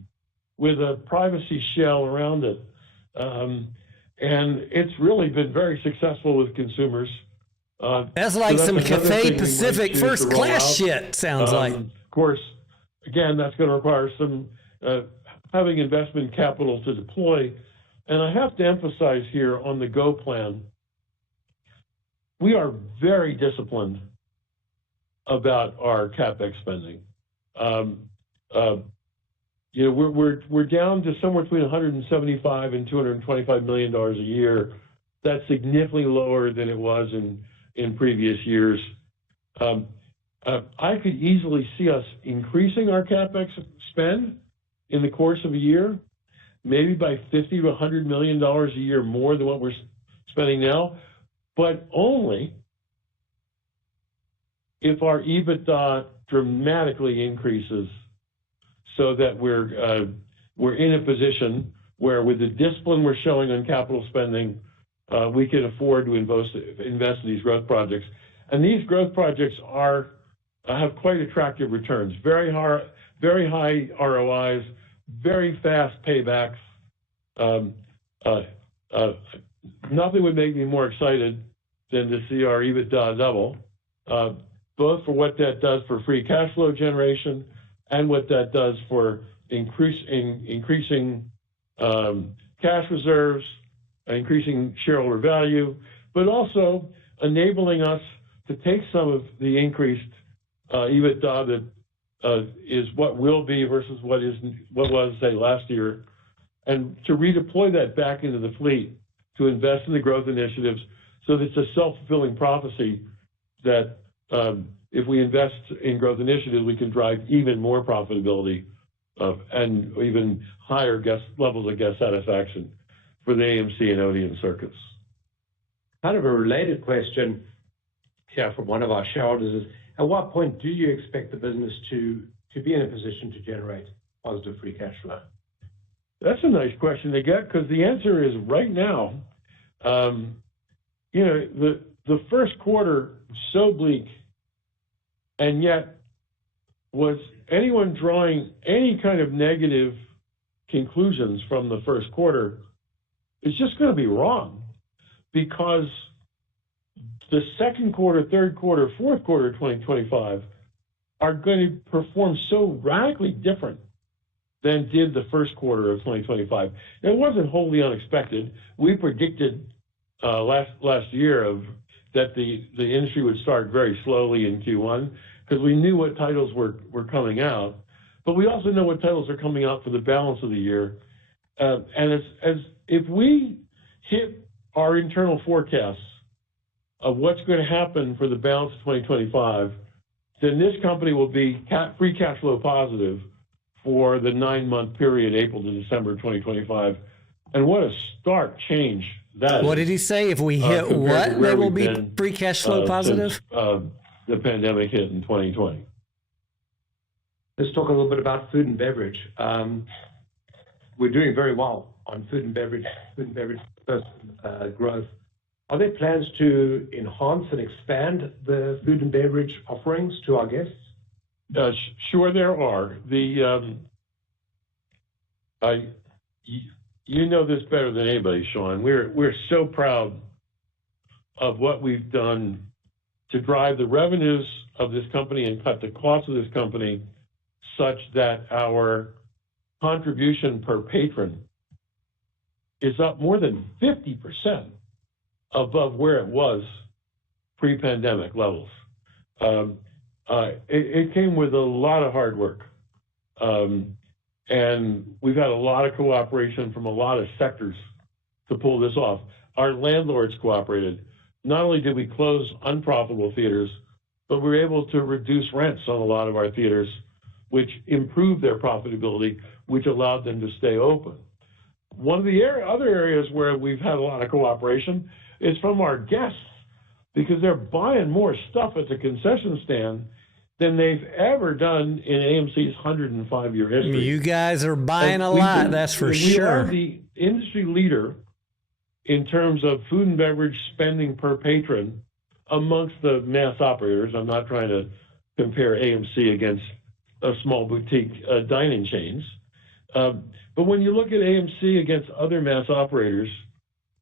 with a privacy shell around it. And it's really been very successful with consumers. That's like some Cathay Pacific first class shit, sounds like. Of course, again, that's going to require some having investment capital to deploy. And I have to emphasize here on the GO plan, we are very disciplined about our CapEx spending. You know, we're down to somewhere between $175 and $225 million a year. That's significantly lower than it was in previous years. I could easily see us increasing our CapEx spend in the course of a year, maybe by $50 to $100 million a year more than what we're spending now, but only if our EBITDA dramatically increases, so that we're in a position where, with the discipline we're showing on capital spending, we can afford to invest in these growth projects. And these growth projects have quite attractive returns, very high ROIs, very fast paybacks. Nothing would make me more excited than to see our EBITDA double, both for what that does for free cash flow generation and what that does for increasing cash reserves, increasing shareholder value, but also enabling us to take some of the increased EBITDA that is what will be versus what was, say, last year, and to redeploy that back into the fleet to invest in the growth initiatives, so that it's a self-fulfilling prophecy that if we invest in growth initiatives, we can drive even more profitability and even higher levels of guest satisfaction for the AMC and Odeon circuits. Kind of a related question here from one of our shareholders is, at what point do you expect the business to be in a position to generate positive free cash flow? That's a nice question to get, because the answer is right now. You know, the first quarter was so bleak, and yet was anyone drawing any kind of negative conclusions from the first quarter is just going to be wrong, because the second quarter, third quarter, fourth quarter of 2025 are going to perform so radically different than did the first quarter of 2025. And it wasn't wholly unexpected. We predicted last year that the industry would start very slowly in Q1, because we knew what titles were coming out, but we also know what titles are coming out for the balance of the year. And as if we hit our internal forecasts of what's going to happen for the balance of 2025, then this company will be free cash flow positive for the 9-month period, April to December 2025. And what a stark change that is. What did he say? If we hit what, they will be free cash flow positive? Since, the pandemic hit in 2020. Let's talk a little bit about food and beverage. We're doing very well on food and beverage growth. Are there plans to enhance and expand the food and beverage offerings to our guests? Sure, there are. You know this better than anybody, Sean. We're so proud of what we've done to drive the revenues of this company and cut the cost of this company such that our contribution per patron is up more than 50% above where it was pre-pandemic levels. It came with a lot of hard work. And we've had a lot of cooperation from a lot of sectors to pull this off. Our landlords cooperated. Not only did we close unprofitable theaters, but we were able to reduce rents on a lot of our theaters, which improved their profitability, which allowed them to stay open. One of the other areas where we've had a lot of cooperation is from our guests, because they're buying more stuff at the concession stand than they've ever done in AMC's 105-year history. You guys are buying a lot, that's for sure. We are the industry leader in terms of food and beverage spending per patron amongst the mass operators. I'm not trying to compare AMC against small boutique dining chains. But when you look at AMC against other mass operators,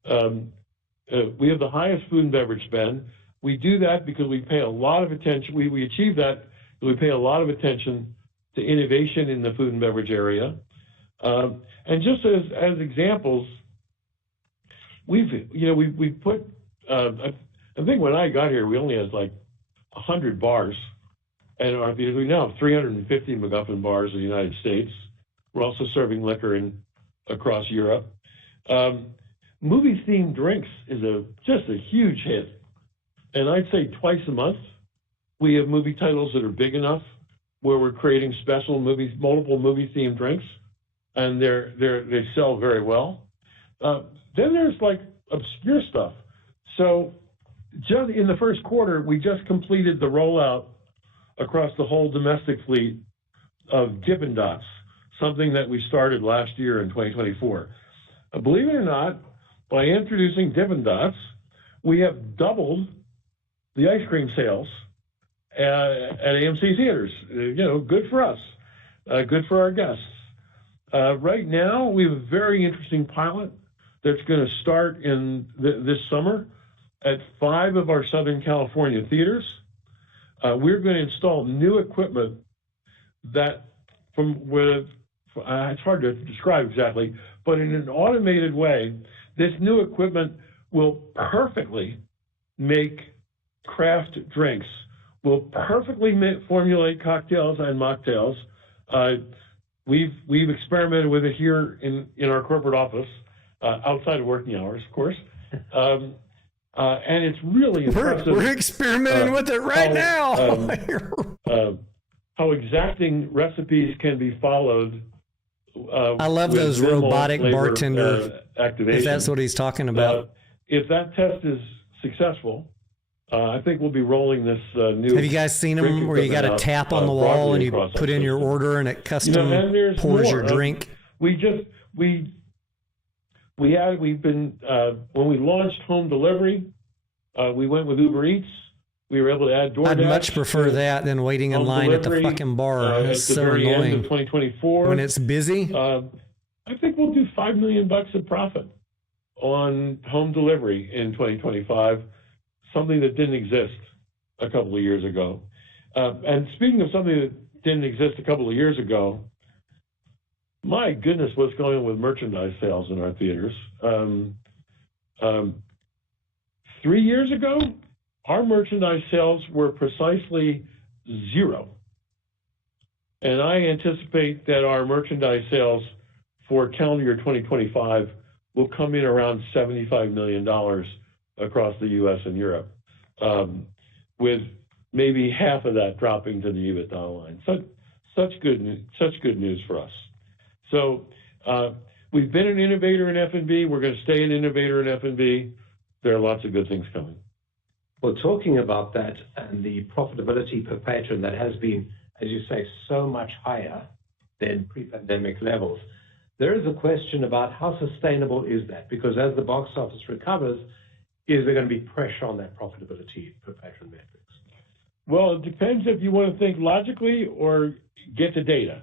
we have the highest food and beverage spend. We do that because we pay a lot of attention. We achieve that because we pay a lot of attention to innovation in the food and beverage area. And just as examples, we've put, I think when I got here, we only had like 100 bars. And we now have 350 MacGuffin bars in the United States. We're also serving liquor across Europe. Movie-themed drinks is just a huge hit. And I'd say twice a month, we have movie titles that are big enough where we're creating multiple movie-themed drinks, and they sell very well. Then there's like obscure stuff. So just in the first quarter, we just completed the rollout across the whole domestic fleet of Dippin' Dots, something that we started last year in 2024. Believe it or not, by introducing Dippin' Dots, we have doubled the ice cream sales at AMC theaters. Good for us, good for our guests. Right now, we have a very interesting pilot that's going to start in this summer at 5 of our Southern California theaters. We're going to install new equipment that it's hard to describe exactly, but in an automated way, this new equipment will perfectly make craft drinks, will perfectly formulate cocktails and mocktails. We've experimented with it here in our corporate office, outside of working hours, of course. And it's really impressive. We're experimenting with it right now. How exacting recipes can be followed. I love those robotic bartender activations. If that's what he's talking about. If that test is successful, I think we'll be rolling this new. Have you guys seen them where you got a tap on the wall and you put in your order and it custom pours your drink? We've been when we launched home delivery, we went with Uber Eats. We were able to add DoorDash. I'd much prefer that than waiting in line at the fucking bar. It's so annoying. End of 2024, when it's busy. I think we'll do $5 million of profit on home delivery in 2025, something that didn't exist a couple of years ago. And speaking of something that didn't exist a couple of years ago, my goodness, what's going on with merchandise sales in our theaters? 3 years ago, our merchandise sales were precisely 0. And I anticipate that our merchandise sales for calendar year 2025 will come in around $75 million across the U.S. and Europe, with maybe half of that dropping to the EBITDA line. Such good news for us. So we've been an innovator in F&B. We're going to stay an innovator in F&B. There are lots of good things coming. Well, talking about that and the profitability per patron that has been, as you say, so much higher than pre-pandemic levels, there is a question about how sustainable is that? Because as the box office recovers, is there going to be pressure on that profitability per patron metrics? Well, it depends if you want to think logically or get the data.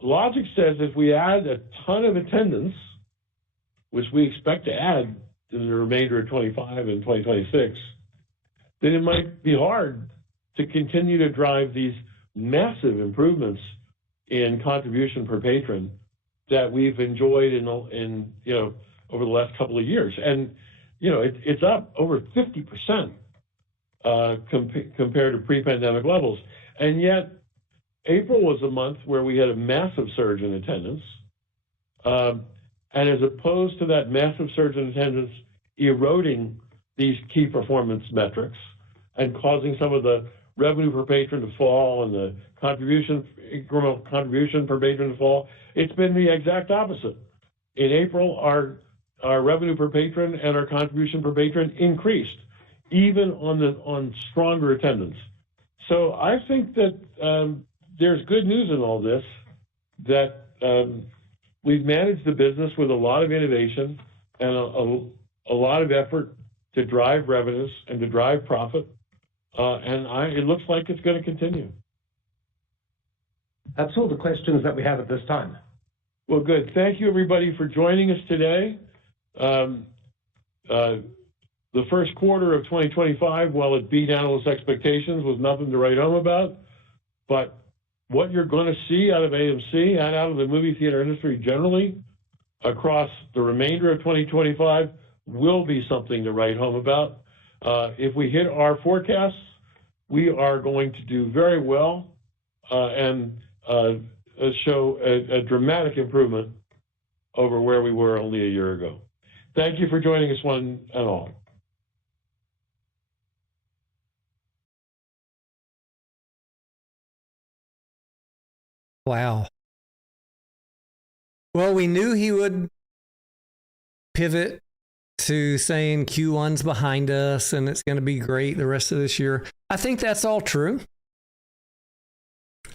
Logic says if we add a ton of attendance, which we expect to add in the remainder of 25 and 2026, then it might be hard to continue to drive these massive improvements in contribution per patron that we've enjoyed in over the last couple of years. And it's up over 50% compared to pre-pandemic levels. And yet April was a month where we had a massive surge in attendance. And as opposed to that massive surge in attendance eroding these key performance metrics and causing some of the revenue per patron to fall and the incremental contribution per patron to fall, it's been the exact opposite. In April, our revenue per patron and our contribution per patron increased, even on stronger attendance. So I think that there's good news in all this, that we've managed the business with a lot of innovation and a lot of effort to drive revenues and to drive profit. It looks like it's going to continue. That's all the questions that we have at this time. Well, good. Thank you, everybody, for joining us today. The first quarter of 2025, while it beat analyst expectations, was nothing to write home about. But what you're going to see out of AMC and out of the movie theater industry generally across the remainder of 2025 will be something to write home about. If we hit our forecasts, we are going to do very well and show a dramatic improvement over where we were only a year ago. Thank you for joining us, one and all. Wow. Well, we knew he would pivot to saying Q1's behind us and it's going to be great the rest of this year. I think that's all true.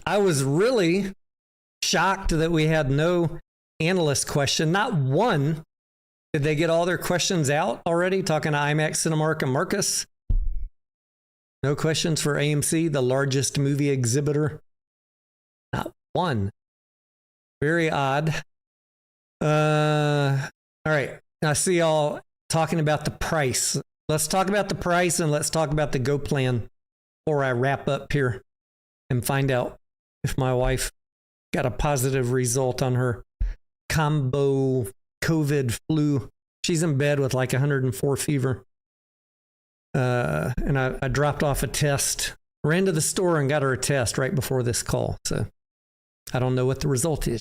I was really shocked that we had no analyst question, not one. Did they get all their questions out already? Talking to IMAX, Cinemark, and Marcus. No questions for AMC, the largest movie exhibitor. Not one. Very odd. All right. I see y'all talking about the price. Let's talk about the price and let's talk about the Go plan before I wrap up here and find out if my wife got a positive result on her combo COVID flu. She's in bed with like 104 fever. And I dropped off a test, ran to the store and got her a test right before this call. So I don't know what the result is.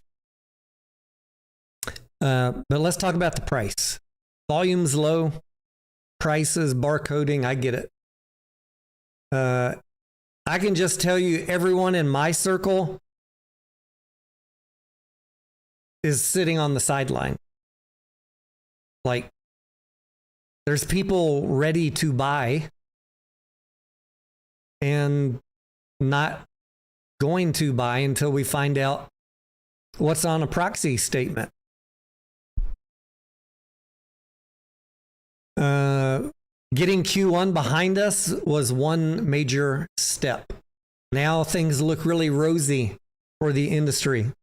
But let's talk about the price. Volume's low, prices, barcoding, I get it. I can just tell you everyone in my circle is sitting on the sideline. Like, there's people ready to buy and not going to buy until we find out what's on a proxy statement. Getting Q1 behind us was one major step. Now things look really rosy for the industry,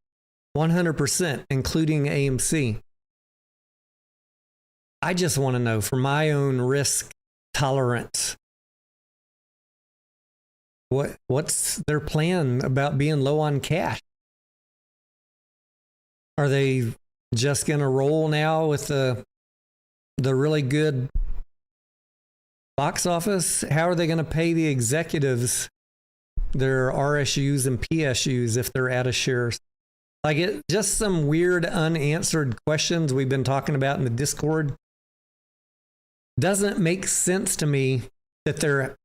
100%, including AMC. I just want to know, for my own risk tolerance, what's their plan about being low on cash? Are they just going to roll now with the really good box office? How are they going to pay the executives their RSUs and PSUs if they're out of shares? Like just some weird unanswered questions we've been talking about in the Discord. Doesn't make sense to me that they're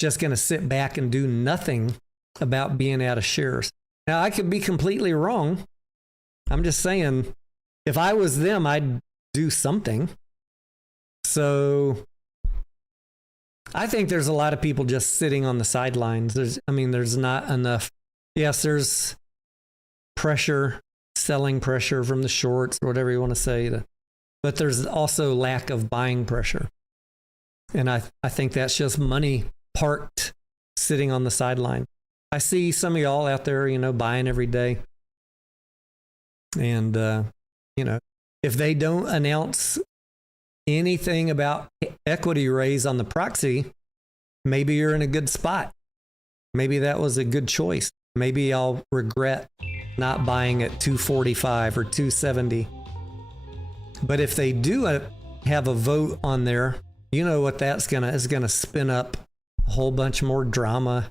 just going to sit back and do nothing about being out of shares. Now, I could be completely wrong. I'm just saying, if I was them, I'd do something. So I think there's a lot of people just sitting on the sidelines. There's not enough. Yes, there's pressure, selling pressure from the shorts, or whatever you want to say, but there's also lack of buying pressure. And I think that's just money parked, sitting on the sideline. I see some of y'all out there, buying every day. And, if they don't announce anything about equity raise on the proxy, maybe you're in a good spot. Maybe that was a good choice. Maybe I'll regret not buying at 245 or 270. But if they do have a vote on there, you know what that's is gonna spin up a whole bunch more drama.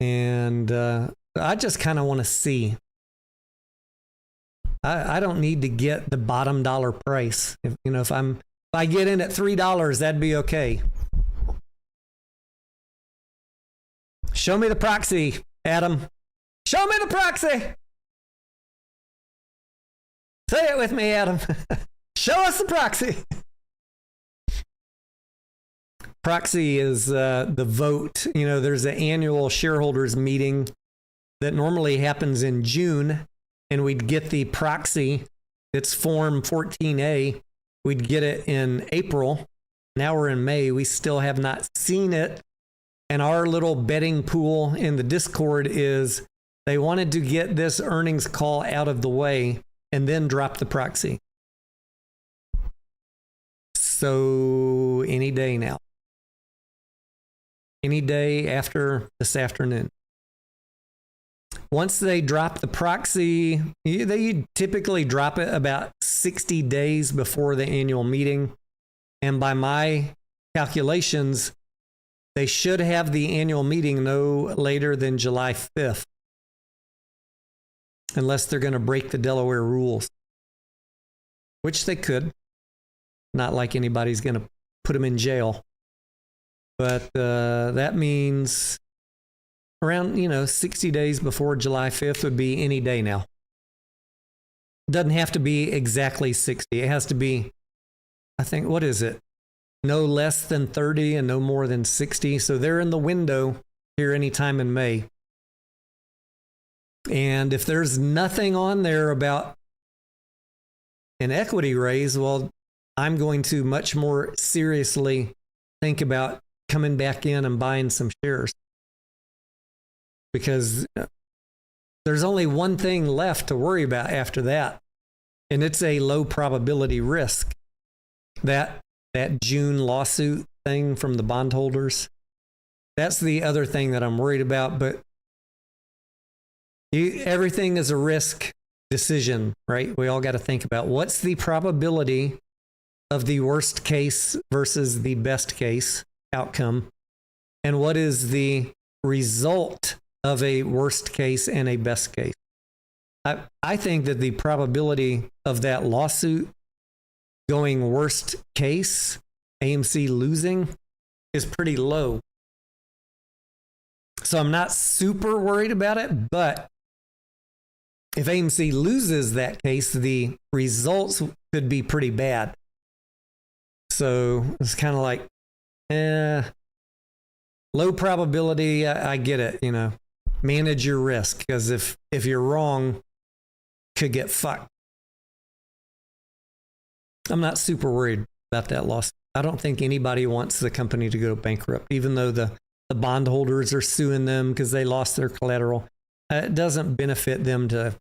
And I just kind of want to see. I don't need to get the bottom dollar price. If I get in at $3, that'd be okay. Show me the proxy, Adam. Show me the proxy. Say it with me, Adam. Show us the proxy. Proxy is the vote. There's an annual shareholders meeting that normally happens in June, and we'd get the proxy. It's Form 14A. We'd get it in April. Now we're in May. We still have not seen it. And our little betting pool in the Discord is they wanted to get this earnings call out of the way and then drop the proxy. So any day now. Any day after this afternoon. Once they drop the proxy, they typically drop it about 60 days before the annual meeting. And by my calculations, they should have the annual meeting no later than July 5th. Unless they're going to break the Delaware rules. Which they could. Not like anybody's going to put them in jail. But that means around, 60 days before July 5th would be any day now. Doesn't have to be exactly 60. It has to be, I think, what is it? No less than 30 and no more than 60. So they're in the window here anytime in May. And if there's nothing on there about an equity raise, well, I'm going to much more seriously think about coming back in and buying some shares. Because there's only one thing left to worry about after that. And it's a low probability risk. That June lawsuit thing from the bondholders. That's the other thing that I'm worried about. But everything is a risk decision, right? We all got to think about what's the probability of the worst case versus the best case outcome, and what is the result of a worst case and a best case. I think that the probability of that lawsuit going worst case, AMC losing, is pretty low. So I'm not super worried about it, but if AMC loses that case, the results could be pretty bad. So it's kind of like, low probability. I get it. Manage your risk, because if you're wrong, could get fucked. I'm not super worried about that loss. I don't think anybody wants the company to go bankrupt, even though the bondholders are suing them because they lost their collateral. It doesn't benefit them to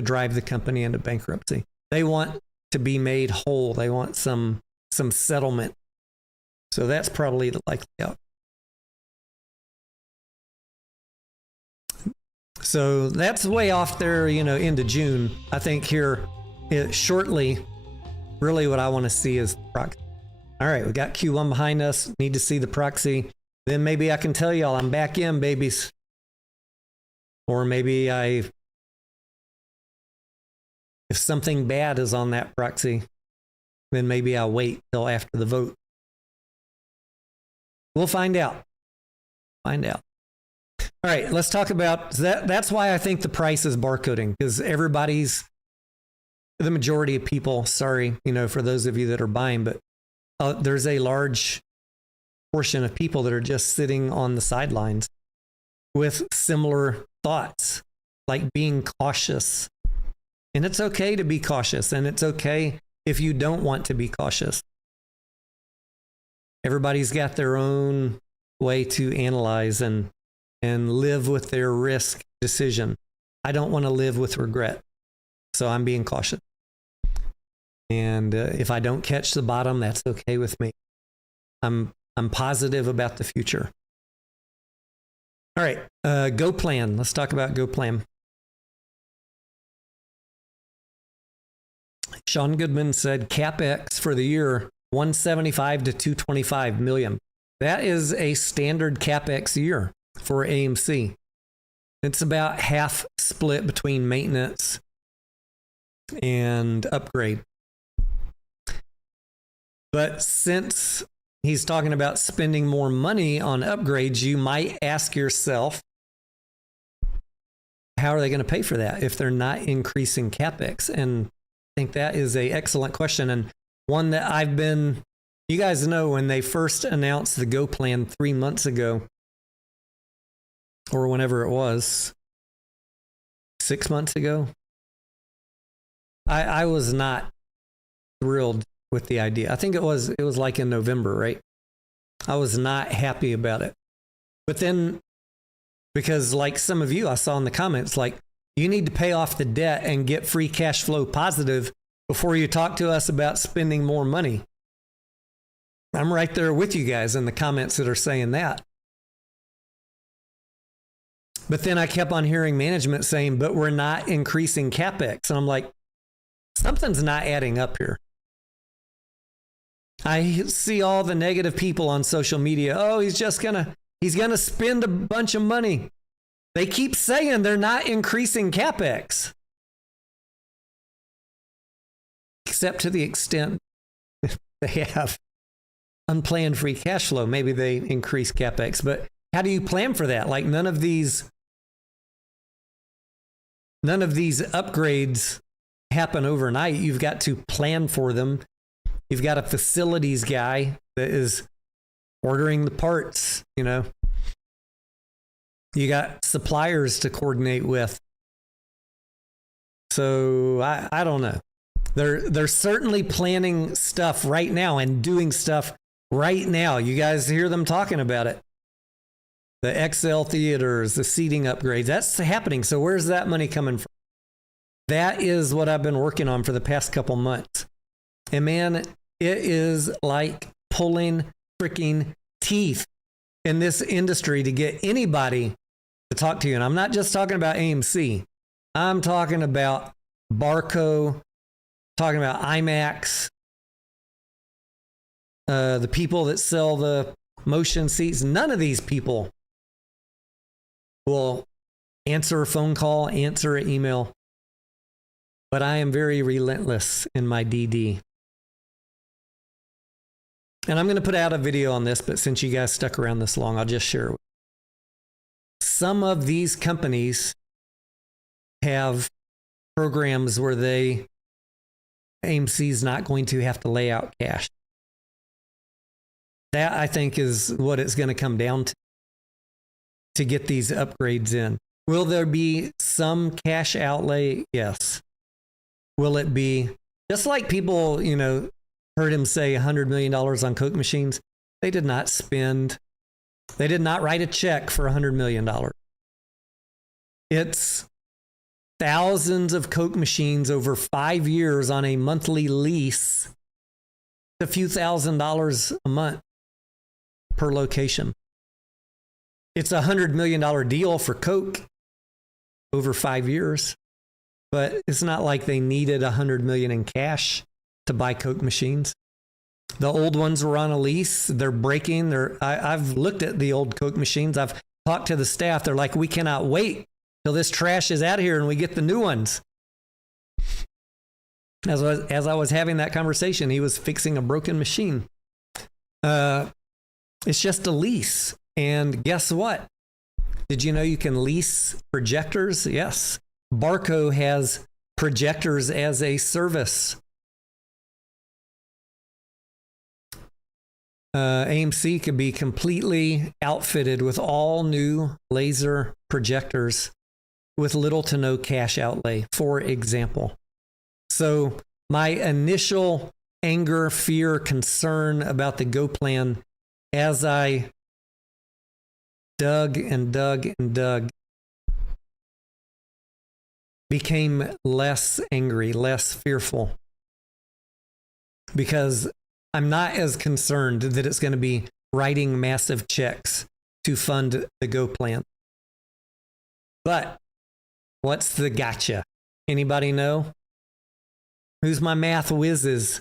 drive the company into bankruptcy. They want to be made whole. They want some settlement. So that's probably the likely outcome. So that's way off there, into June. I think here shortly, really what I want to see is the proxy. All right, we got Q1 behind us. Need to see the proxy. Then maybe I can tell y'all I'm back in, babies. Or maybe I If something bad is on that proxy, then maybe I'll wait till after the vote. We'll find out. Find out. All right, let's talk about that. That's why I think the price is barcoding, because the majority of people, sorry, for those of you that are buying, but there's a large portion of people that are just sitting on the sidelines with similar thoughts, like being cautious. And it's okay to be cautious, and it's okay if you don't want to be cautious. Everybody's got their own way to analyze and live with their risk decision. I don't want to live with regret, so I'm being cautious. And if I don't catch the bottom, that's okay with me. I'm positive about the future. All right, Go Plan. Let's talk about Go Plan. Sean Goodman said CapEx for the year 175 to 225 million. That is a standard CapEx year for AMC. It's about half split between maintenance and upgrade. But since he's talking about spending more money on upgrades, you might ask yourself, how are they going to pay for that if they're not increasing CapEx? And I think that is an excellent question, and one that you guys know when they first announced the Go Plan 3 months ago, or whenever it was, 6 months ago, I was not thrilled with the idea. I think it was like in November, right? I was not happy about it. But then, because like some of you I saw in the comments, like, you need to pay off the debt and get free cash flow positive before you talk to us about spending more money. I'm right there with you guys in the comments that are saying that. But then I kept on hearing management saying, but we're not increasing CapEx. And I'm like, something's not adding up here. I see all the negative people on social media. Oh, he's gonna spend a bunch of money. They keep saying they're not increasing CapEx. Except to the extent they have unplanned free cash flow. Maybe they increase CapEx, but how do you plan for that? Like none of these upgrades happen overnight. You've got to plan for them. You've got a facilities guy that is ordering the parts, You got suppliers to coordinate with. So I don't know. They're certainly planning stuff right now and doing stuff right now. You guys hear them talking about it. The XL theaters, the seating upgrades, that's happening. So where's that money coming from? That is what I've been working on for the past couple months. And man, it is like pulling freaking teeth in this industry to get anybody to talk to you. And I'm not just talking about AMC. I'm talking about Barco, talking about IMAX, the people that sell the motion seats. None of these people will answer a phone call, answer an email. But I am very relentless in my DD. And I'm going to put out a video on this, but since you guys stuck around this long, I'll just share it. Some of these companies have programs where AMC is not going to have to lay out cash. That, I think, is what it's going to come down to get these upgrades in. Will there be some cash outlay? Yes. Will it be just like people, heard him say $100 million on Coke machines? They did not write a check for $100 million. It's thousands of Coke machines over 5 years on a monthly lease, a few $1,000s a month per location. It's a $100 million deal for Coke over 5 years, but it's not like they needed $100 million in cash to buy Coke machines. The old ones were on a lease. They're breaking. I've looked at the old Coke machines. I've talked to the staff. They're like, we cannot wait till this trash is out of here and we get the new ones. As I was having that conversation, he was fixing a broken machine. It's just a lease. And guess what? Did you know you can lease projectors? Yes. Barco has projectors as a service. AMC could be completely outfitted with all new laser projectors with little to no cash outlay, for example. So my initial anger, fear, concern about the Go plan, as I dug and dug and dug, became less angry, less fearful, because I'm not as concerned that it's going to be writing massive checks to fund the Go plan. But what's the gotcha? Anybody know? Who's my math whizzes?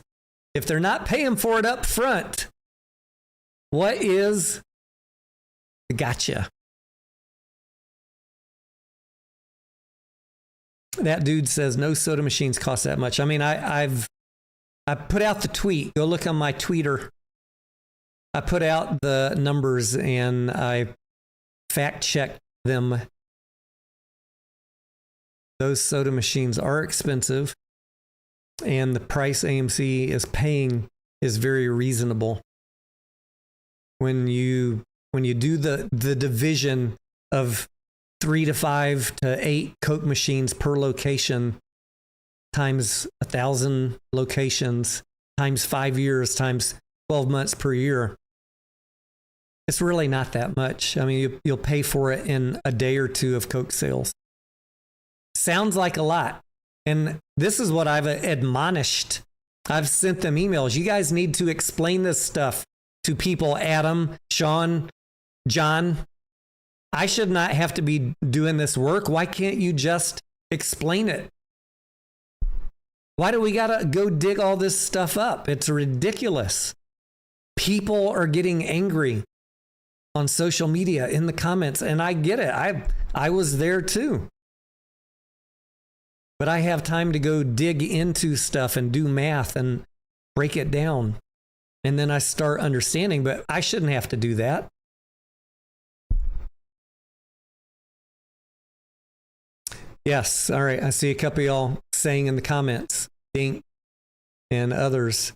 If they're not paying for it up front, what is the gotcha? That dude says no soda machines cost that much. I mean, I put out the tweet. Go look on my Twitter. I put out the numbers and I fact checked them. Those soda machines are expensive, and the price AMC is paying is very reasonable. When you do the division of 3 to 5 to 8 Coke machines per location times 1,000 locations times 5 years times 12 months per year, it's really not that much. I mean, you'll pay for it in a day or two of Coke sales. Sounds like a lot. And this is what I've admonished. I've sent them emails. You guys need to explain this stuff to people. Adam, Sean, John, I should not have to be doing this work. Why can't you just explain it? Why do we got to go dig all this stuff up? It's ridiculous. People are getting angry on social media in the comments, and I get it. I was there too. But I have time to go dig into stuff and do math and break it down. And then I start understanding, but I shouldn't have to do that. Yes. All right. I see a couple of y'all saying in the comments, Dink and others,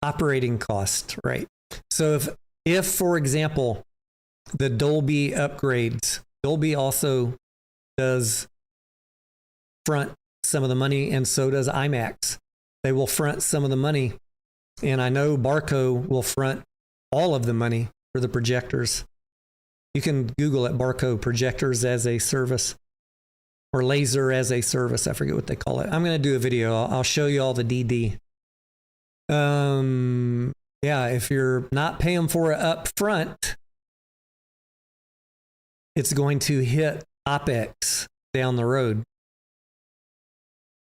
operating cost, right? So if for example, the Dolby upgrades, Dolby also does front some of the money, and so does IMAX. They will front some of the money. And I know Barco will front all of the money for the projectors. You can Google it, Barco projectors as a service, or laser as a service. I forget what they call it. I'm going to do a video. I'll show you all the DD. Yeah, if you're not paying for it up front, it's going to hit OpEx down the road.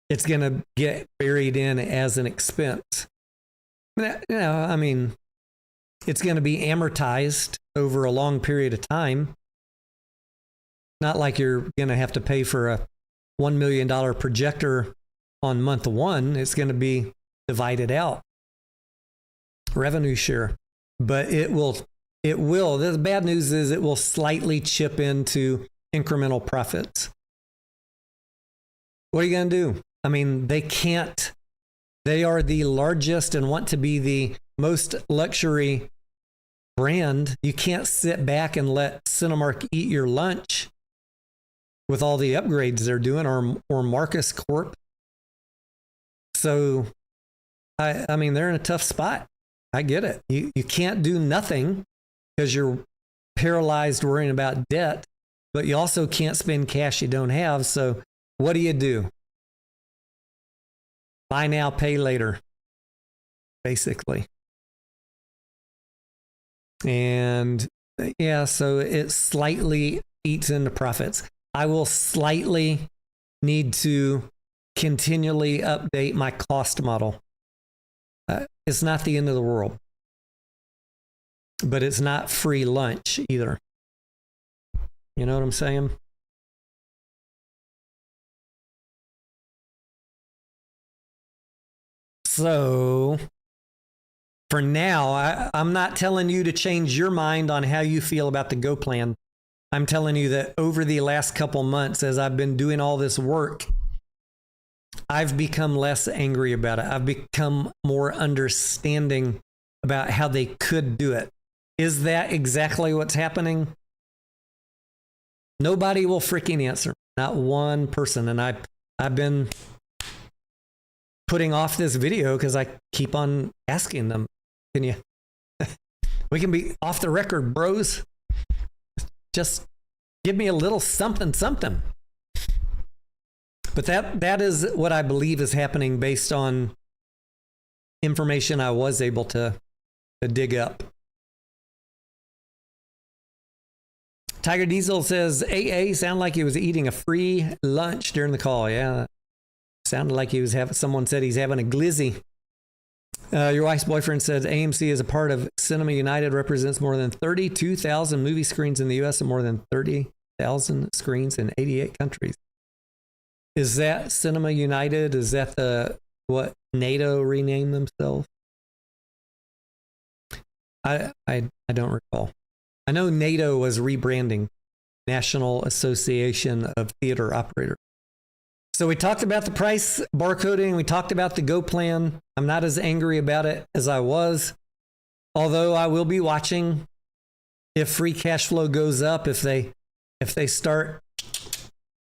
It's going to get buried in as an expense. I mean, it's going to be amortized over a long period of time. Not like you're going to have to pay for a $1 million projector on month one. It's going to be divided out. Revenue share. But it will, the bad news is it will slightly chip into incremental profits. What are you going to do? I mean, they can't. They are the largest and want to be the most luxury brand. You can't sit back and let Cinemark eat your lunch with all the upgrades they're doing, or Marcus Corp. So, I mean, they're in a tough spot. I get it. You can't do nothing because you're paralyzed worrying about debt, but you also can't spend cash you don't have. So what do? Buy now, pay later, basically. And yeah, so it slightly eats into profits. I will slightly need to continually update my cost model. It's not the end of the world, but it's not free lunch either. You know what I'm saying? So for now, I'm not telling you to change your mind on how you feel about the Go plan. I'm telling you that over the last couple months, as I've been doing all this work, I've become less angry about it. I've become more understanding about how they could do it. Is that exactly what's happening? Nobody will freaking answer. Not one person. And I've been putting off this video because I keep on asking them, can you, we can be off the record, bros. Just give me a little something. But that is what I believe is happening based on information I was able to dig up. Tiger Diesel says, AA sounded like he was eating a free lunch during the call. Yeah, sounded like he was having, someone said he's having a glizzy. Your wife's boyfriend says AMC is a part of Cinema United, represents more than 32,000 movie screens in the U.S. and more than 30,000 screens in 88 countries. Is that Cinema United? Is that what NATO renamed themselves? I don't recall. I know NATO was rebranding, National Association of Theater Operators. So we talked about the price barcoding. We talked about the Go plan. I'm not as angry about it as I was, although I will be watching if free cash flow goes up, if they start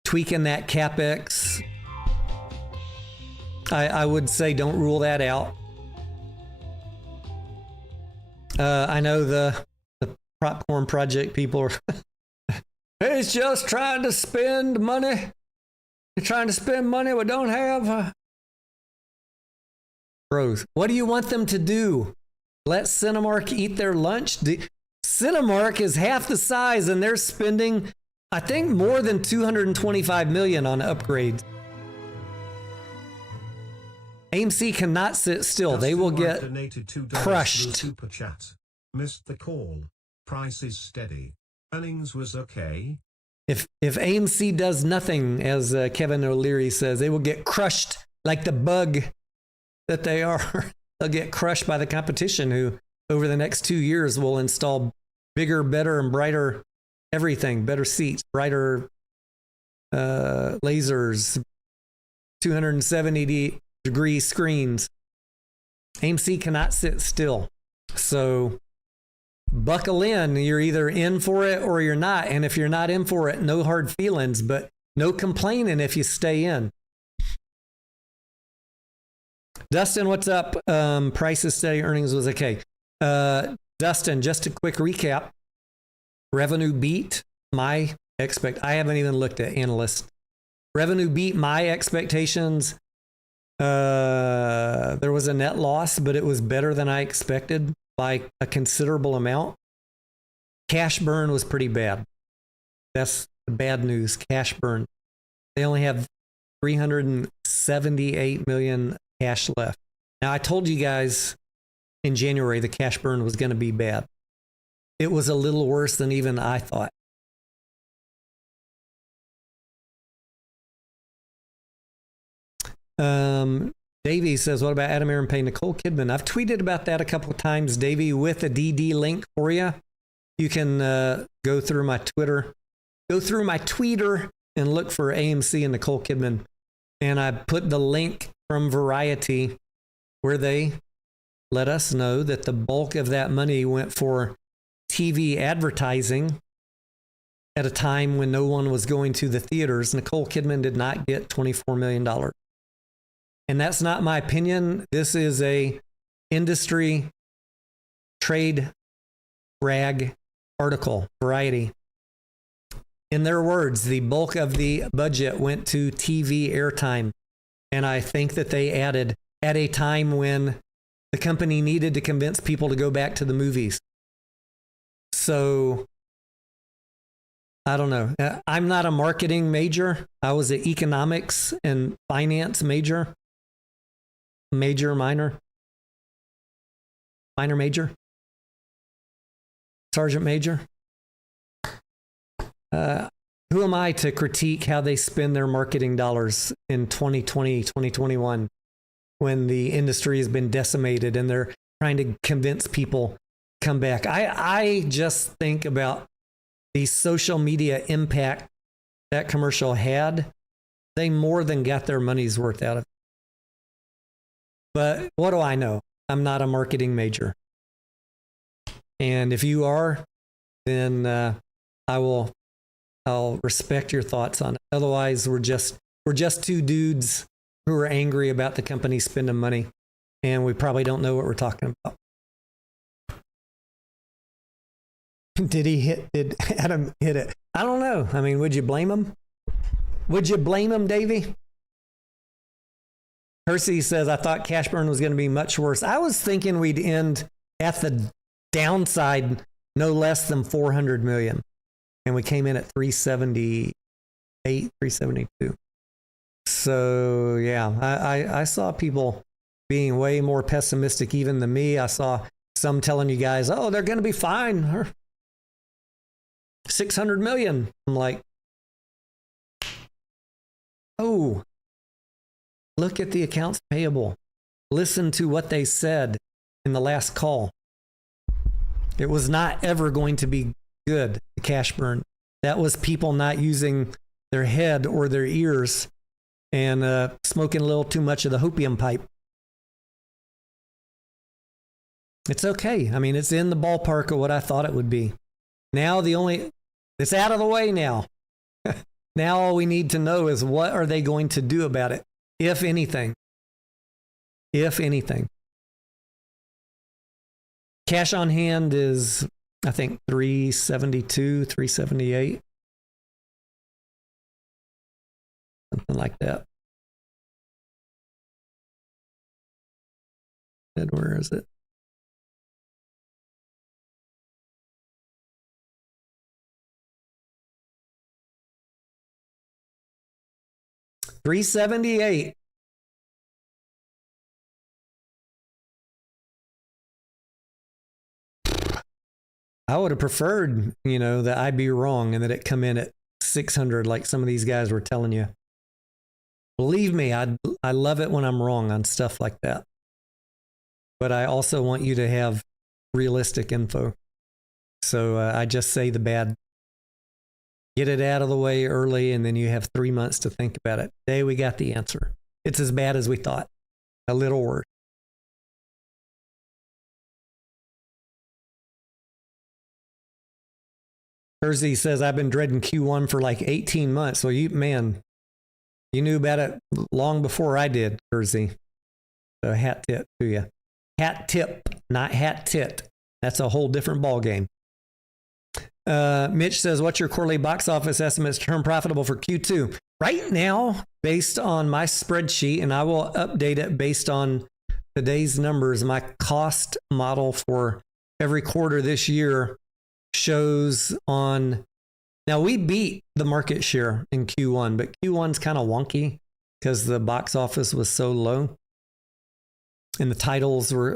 tweaking that CapEx. I would say don't rule that out. I know the Popcorn Project people are it's just trying to spend money. You're trying to spend money we don't have. Bros, what do you want them to do? Let Cinemark eat their lunch? Cinemark is half the size and they're spending, I think, more than $225 million on upgrades. AMC cannot sit still. They will get crushed. Super chat. Missed the call. Price is steady. Earnings was okay. If AMC does nothing, as Kevin O'Leary says, they will get crushed like the bug that they are. They'll get crushed by the competition who, over the next 2 years, will install bigger, better, and brighter everything. Better seats, brighter lasers, 270-degree screens. AMC cannot sit still. So buckle in. You're either in for it or you're not. And if you're not in for it, no hard feelings, but no complaining if you stay in. Dustin, what's up? Prices steady, earnings was okay. Dustin, just a quick recap. Revenue beat my I haven't even looked at analysts. Revenue beat my expectations. There was a net loss, but it was better than I expected by a considerable amount. Cash burn was pretty bad. That's the bad news. Cash burn. They only have $378 million cash left. Now, I told you guys in January the cash burn was going to be bad. It was a little worse than even I thought. Davey says, what about Adam Aaron paying Nicole Kidman? I've tweeted about that a couple of times, Davey, with a DD link for you. You can go through my Twitter, and look for AMC and Nicole Kidman. And I put the link from Variety where they let us know that the bulk of that money went for TV advertising at a time when no one was going to the theaters. Nicole Kidman did not get $24 million. And that's not my opinion. This is a industry trade rag article, Variety. In their words, the bulk of the budget went to TV airtime. And I think that they added at a time when the company needed to convince people to go back to the movies. So I don't know. I'm not a marketing major. I was an economics and finance major. Minor, sergeant major. Who am I to critique how they spend their marketing dollars in 2020, 2021? when the industry has been decimated and they're trying to convince people come back. I just think about the social media impact that commercial had. They more than got their money's worth out of it. But what do I know? I'm not a marketing major. And if you are, then I'll respect your thoughts on it. Otherwise, we're just two dudes who are angry about the company spending money, and we probably don't know what we're talking about. Did Adam hit it? I don't know. I mean, would you blame him? Would you blame him, Davey? Percy says, I thought cash burn was going to be much worse. I was thinking we'd end at the downside no less than 400 million. And we came in at 378, 372. So, yeah, I saw people being way more pessimistic even than me. I saw some telling you guys, oh, they're going to be fine. 600 million. I'm like, oh, look at the accounts payable. Listen to what they said in the last call. It was not ever going to be good, the cash burn. That was people not using their head or their ears and smoking a little too much of the hopium pipe. It's okay. I mean, it's in the ballpark of what I thought it would be. Now it's out of the way now. Now all we need to know is what are they going to do about it, if anything. If anything. Cash on hand is, I think, 372, 378. Something like that. And where is it? $378. I would have preferred, that I'd be wrong and that it come in at 600 like some of these guys were telling you. Believe me, I love it when I'm wrong on stuff like that. But I also want you to have realistic info. So I just say the bad. Get it out of the way early, and then you have 3 months to think about it. Today we got the answer. It's as bad as we thought. A little worse. Jersey says, I've been dreading Q1 for like 18 months. So you knew about it long before I did, Jersey. So hat tip to you. Hat tip, not hat tit. That's a whole different ball game. Mitch says, what's your quarterly box office estimates to turn profitable for Q2? Right now, based on my spreadsheet, and I will update it based on today's numbers, my cost model for every quarter this year shows on. Now, we beat the market share in Q1, but Q1's kind of wonky because the box office was so low. And the titles were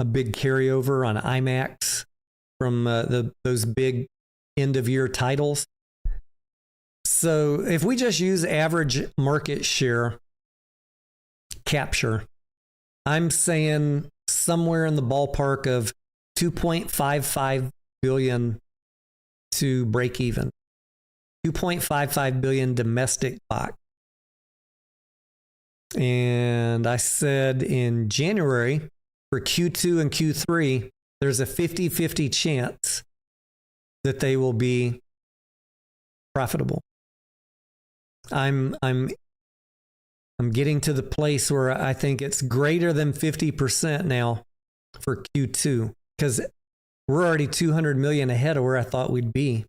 a big carryover on IMAX from those big end of year titles. So if we just use average market share capture, I'm saying somewhere in the ballpark of 2.55 billion to break even. 2.55 billion domestic box. And I said in January for Q2 and Q3, there's a 50-50 chance that they will be profitable. I'm getting to the place where I think it's greater than 50% now for Q2 because we're already 200 million ahead of where I thought we'd be.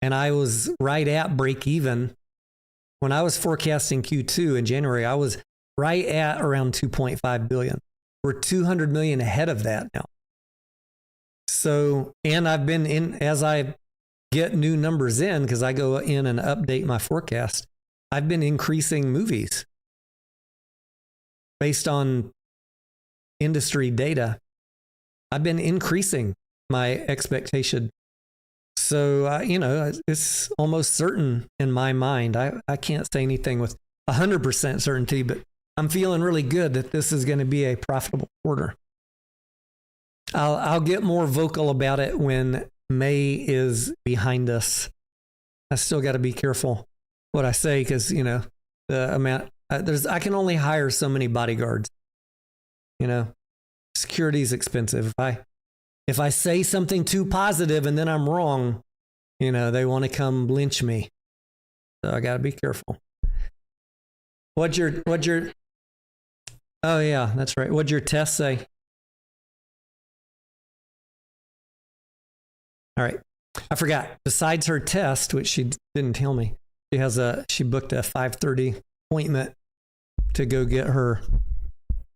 And I was right at break even. When I was forecasting Q2 in January, I was right at around 2.5 billion. We're 200 million ahead of that now. So, and I've been in, as I get new numbers in, because I go in and update my forecast, I've been increasing movies based on industry data. I've been increasing my expectation. So, it's almost certain in my mind. I can't say anything with 100% certainty, but I'm feeling really good that this is going to be a profitable quarter. I'll get more vocal about it when May is behind us. I still got to be careful what I say because, you know, the amount, I can only hire so many bodyguards. You know, security is expensive. If I say something too positive and then I'm wrong, you know, they want to come lynch me. So I got to be careful. What'd your, oh yeah, that's right. What'd your test say? All right. I forgot. Besides her test, which she didn't tell me, she booked a 5:30 appointment to go get her,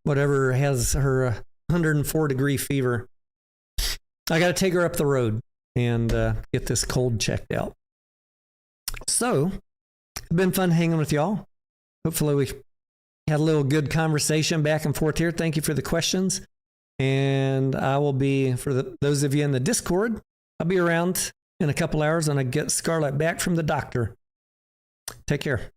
whatever has her 104-degree fever. I got to take her up the road and get this cold checked out. So, it's been fun hanging with y'all. Hopefully we had a little good conversation back and forth here. Thank you for the questions. And I will be, for those of you in the Discord, I'll be around in a couple hours when I get Scarlett back from the doctor. Take care.